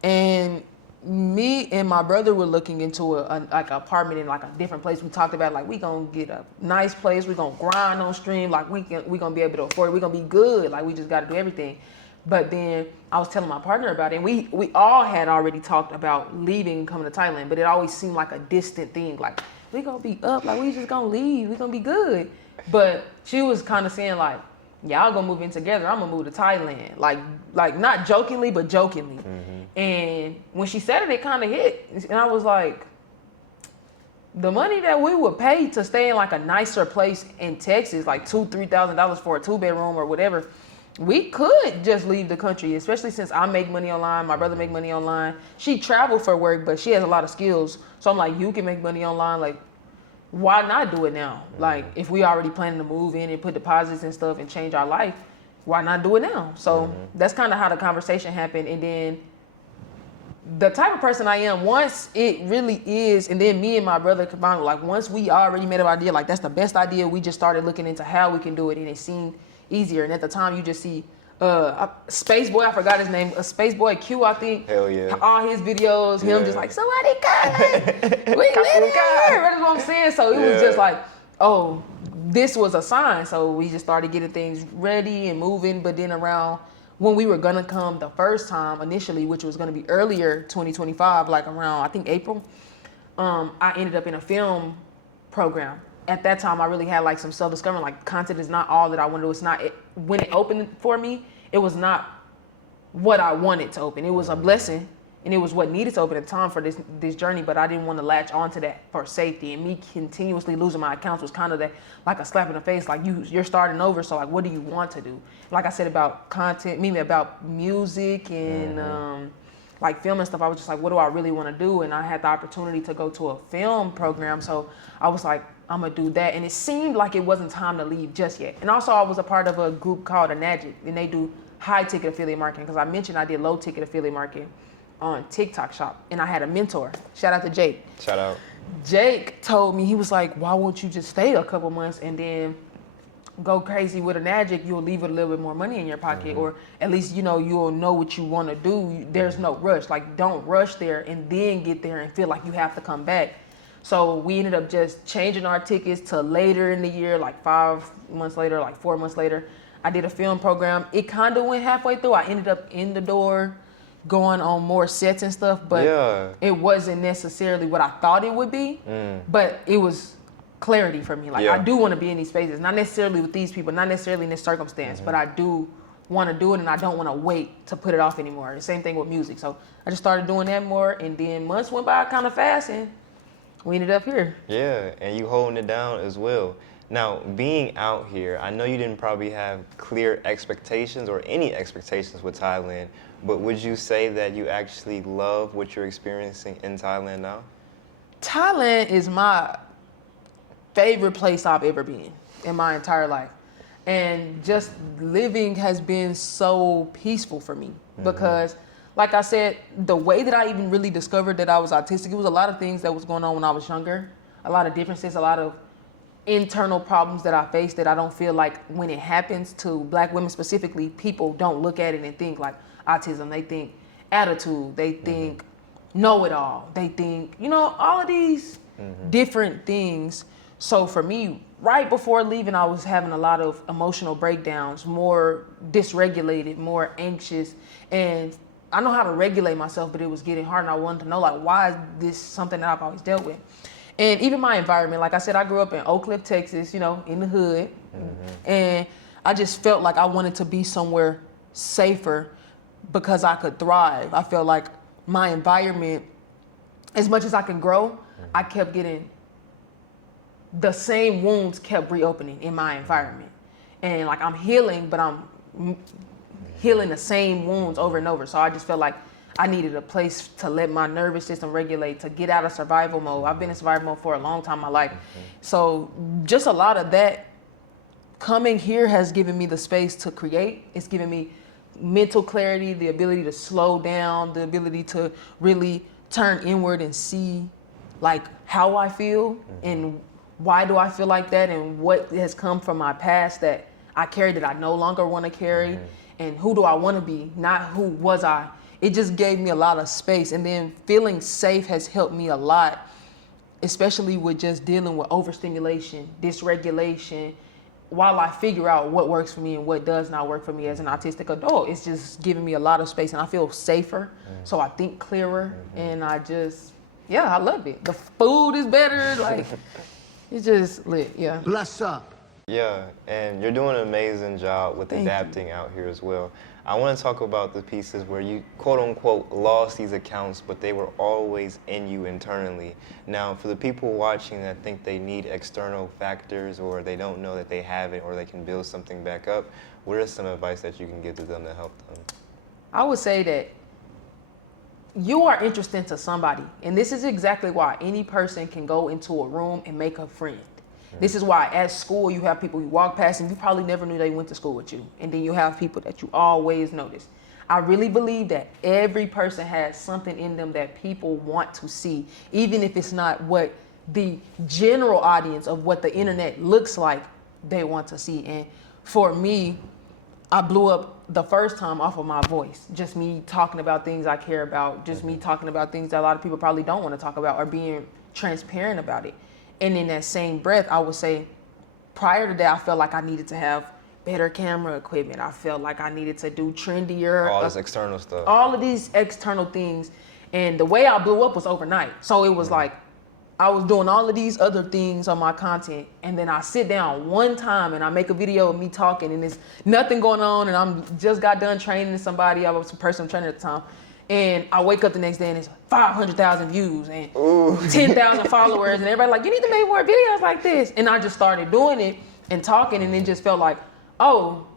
And me and my brother were looking into like an apartment in like a different place. We talked about, like, we gonna get a nice place. We gonna grind on stream. Like, we gonna be able to afford it. We gonna be good. Like, we just got to do everything. But then I was telling my partner about it, and we all had already talked about leaving and coming to Thailand. But it always seemed like a distant thing. Like, we gonna be up. Like, we just gonna leave. We gonna be good. But she was kind of saying, like, y'all gonna move in together. I'm gonna move to Thailand. Like not jokingly, but jokingly. And when she said it, it kind of hit. And I was like, the money that we would pay to stay in like a nicer place in Texas, like $2,000-$3,000 for a 2-bedroom or whatever, we could just leave the country, especially since I make money online, my brother make money online. She traveled for work, but she has a lot of skills. So I'm like, you can make money online. Like, why not do it now? Like, if we already planning to move in and put deposits and stuff and change our life, why not do it now? So that's kind of how the conversation happened. And then the type of person I am, once it really is, and then me and my brother combined, like, once we already made an idea, like, that's the best idea, we just started looking into how we can do it, and it seemed easier. And at the time, you just see Space Boy, I forgot his name, Space Boy Q, I think. Hell yeah. All his videos, him just like, somebody come, we live here. That's what I'm saying. So it was just like, oh, this was a sign. So we just started getting things ready and moving. But then around when we were gonna come the first time initially, which was gonna be earlier 2025, like around, I think, April, I ended up in a film program. At that time, I really had like some self-discovery, like, content is not all that I wanted to do. It's not, when it opened for me, it was not what I wanted to open. It was a blessing, and it was what needed to open at the time for this journey, but I didn't want to latch onto that for safety. And me continuously losing my accounts was kind of that, like a slap in the face, like, you're starting over, so like, what do you want to do? Like I said about content, meaning about music and like film and stuff, I was just like, what do I really want to do? And I had the opportunity to go to a film program, so I was like, I'm gonna do that. And it seemed like it wasn't time to leave just yet. And also I was a part of a group called Anagic, and they do high ticket affiliate marketing, because I mentioned I did low ticket affiliate marketing on TikTok Shop, and I had a mentor. Shout out to Jake. Shout out. Jake told me, he was like, why won't you just stay a couple months and then go crazy with a magic, you'll leave with a little bit more money in your pocket, or at least you'll know what you want to do. There's no rush. Like, don't rush there and then get there and feel like you have to come back. So we ended up just changing our tickets to later in the year, like 5 months later, like 4 months later. I did a film program. It kind of went halfway through. I ended up in the door going on more sets and stuff, but it wasn't necessarily what I thought it would be, but it was clarity for me. Like, I do want to be in these spaces, not necessarily with these people, not necessarily in this circumstance, but I do want to do it, and I don't want to wait to put it off anymore. The same thing with music. So I just started doing that more, and then months went by kind of fast, and we ended up here. Yeah, and you holding it down as well. Now, being out here, I know you didn't probably have clear expectations or any expectations with Thailand, but would you say that you actually love what you're experiencing in Thailand now? Thailand is my favorite place I've ever been in my entire life. And just living has been so peaceful for me because, like I said, the way that I even really discovered that I was autistic, it was a lot of things that was going on when I was younger, a lot of differences, a lot of internal problems that I faced that I don't feel like when it happens to Black women specifically, people don't look at it and think like autism. They think attitude, they think know-it-all, they think, all of these different things. So for me, right before leaving, I was having a lot of emotional breakdowns, more dysregulated, more anxious, and I know how to regulate myself, but it was getting hard, and I wanted to know, like, why is this something that I've always dealt with? And even my environment, like I said, I grew up in Oak Cliff, Texas, in the hood, and I just felt like I wanted to be somewhere safer because I could thrive. I felt like my environment, as much as I can grow, I kept getting the same wounds kept reopening in my environment. And like I'm healing, but I'm healing the same wounds over and over. So I just felt like I needed a place to let my nervous system regulate, to get out of survival mode. I've been in survival mode for a long time in my life. So just a lot of that coming here has given me the space to create. It's given me mental clarity, the ability to slow down, the ability to really turn inward and see like how I feel and why do I feel like that, and what has come from my past that I carry that I no longer want to carry, and who do I want to be, not who was I. It just gave me a lot of space, and then feeling safe has helped me a lot, especially with just dealing with overstimulation, dysregulation, while I figure out what works for me and what does not work for me as an autistic adult. It's just giving me a lot of space, and I feel safer, so I think clearer, and I love it. The food is better, like, it's just lit, yeah. Bless up. Yeah, and you're doing an amazing job with adapting out here as well. I want to talk about the pieces where you, quote unquote, lost these accounts, but they were always in you internally. Now, for the people watching that think they need external factors, or they don't know that they have it, or they can build something back up, what are some advice that you can give to them to help them? I would say that you are interesting to somebody. And this is exactly why any person can go into a room and make a friend. This is why at school you have people you walk past and you probably never knew they went to school with you. And then you have people that you always notice. I really believe that every person has something in them that people want to see, even if it's not what the general audience of what the internet looks like they want to see. And for me, I blew up the first time off of my voice. Just me talking about things I care about, just me talking about things that a lot of people probably don't want to talk about, or being transparent about it. And in that same breath, I would say, prior to that, I felt like I needed to have better camera equipment. I felt like I needed to do trendier. All this external stuff. All of these external things. And the way I blew up was overnight. So it was like, I was doing all of these other things on my content, and then I sit down one time and I make a video of me talking, and there's nothing going on, and I'm just got done training somebody. I was a personal trainer at the time. And I wake up the next day and it's 500,000 views and 10,000 followers, and everybody like, you need to make more videos like this. And I just started doing it and talking, and it just felt like, oh,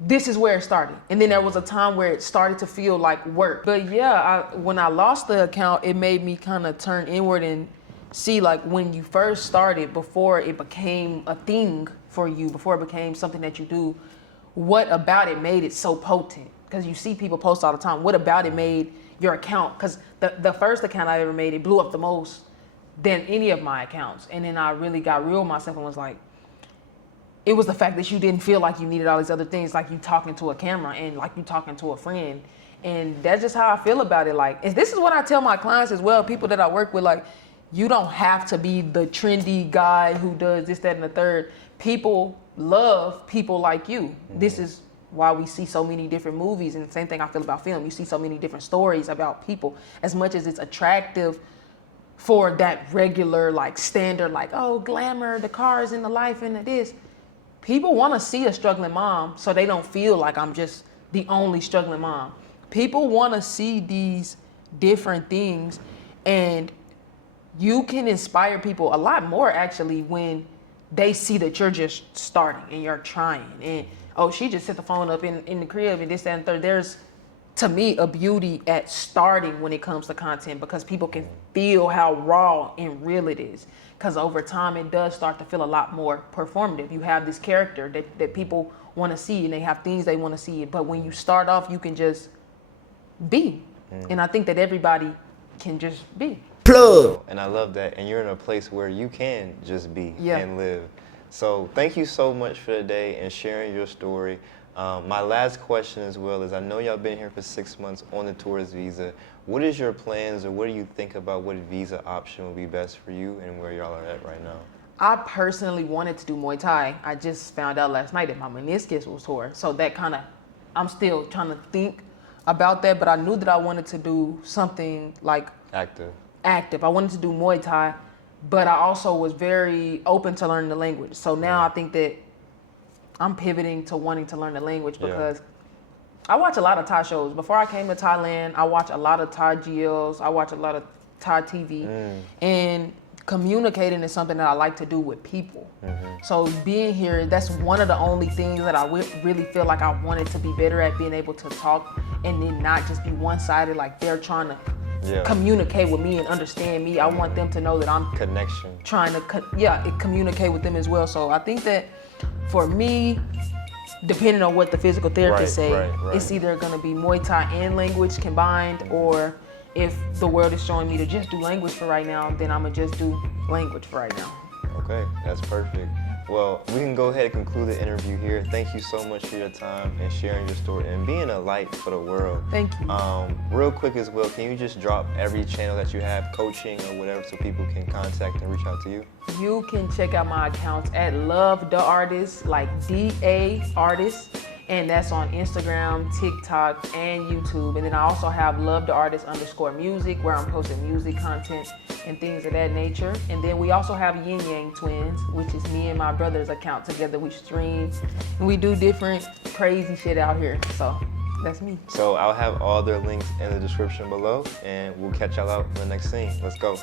this is where it started. And then there was a time where it started to feel like work. But yeah, when I lost the account, it made me kind of turn inward and see, like, when you first started, before it became a thing for you, before it became something that you do, what about it made it so potent? Because you see people post all the time. What about it made your account? Because the first account I ever made, it blew up the most than any of my accounts. And then I really got real with myself and was like, it was the fact that you didn't feel like you needed all these other things, like you talking to a camera and like you talking to a friend. And that's just how I feel about it. Like, this is what I tell my clients as well, people that I work with, like, you don't have to be the trendy guy who does this, that, and the third. People love people like you. This is why we see so many different movies, and the same thing I feel about film. You see so many different stories about people. As much as it's attractive for that regular, like, standard, like, oh, glamour, the cars and the life and this, people want to see a struggling mom so they don't feel like I'm just the only struggling mom. People want to see these different things, and you can inspire people a lot more actually when they see that you're just starting and you're trying. And, oh, she just set the phone up in the crib and this, that, and third. There's, to me, a beauty at starting when it comes to content, because people can feel how raw and real it is. Because over time, it does start to feel a lot more performative. You have this character that people want to see, and they have things they want to see. But when you start off, you can just be. And I think that everybody can just be. Plug. And I love that. And you're in a place where you can just be Yeah. and live. So thank you so much for today and sharing your story. My last question as well is, I know y'all been here for 6 months on the tourist visa. What is your plans, or what do you think about what visa option will be best for you and where y'all are at right now? I personally wanted to do Muay Thai. I just found out last night that my meniscus was tore. So that kind of, I'm still trying to think about that, but I knew that I wanted to do something like active. I wanted to do Muay Thai, but I also was very open to learning the language. So now I think that I'm pivoting to wanting to learn the language, because I watch a lot of Thai shows. Before I came to Thailand, I watch a lot of Thai GLs. I watch a lot of Thai TV. And communicating is something that I like to do with people. So being here, that's one of the only things that I really feel like I wanted to be better at, being able to talk and then not just be one-sided, like they're trying to communicate with me and understand me. I want them to know that I'm trying to communicate with them as well. So I think that for me, depending on what the physical therapist say, it's either going to be Muay Thai and language combined, or if the world is showing me to just do language for right now, then I'm going to just do language for right now. Okay, that's perfect. Well, we can go ahead and conclude the interview here. Thank you so much for your time and sharing your story and being a light for the world. Thank you. Real quick as well, can you just drop every channel that you have, coaching or whatever, so people can contact and reach out to you? You can check out my accounts at Love the Artist, like D-A Artist, and that's on Instagram, TikTok, and YouTube. And then I also have Love the Artist _music, where I'm posting music content and things of that nature. And then we also have Yin Yang Twins, which is me and my brother's account together. We stream and we do different crazy shit out here. So that's me. So I'll have all their links in the description below, and we'll catch y'all out in the next scene. Let's go.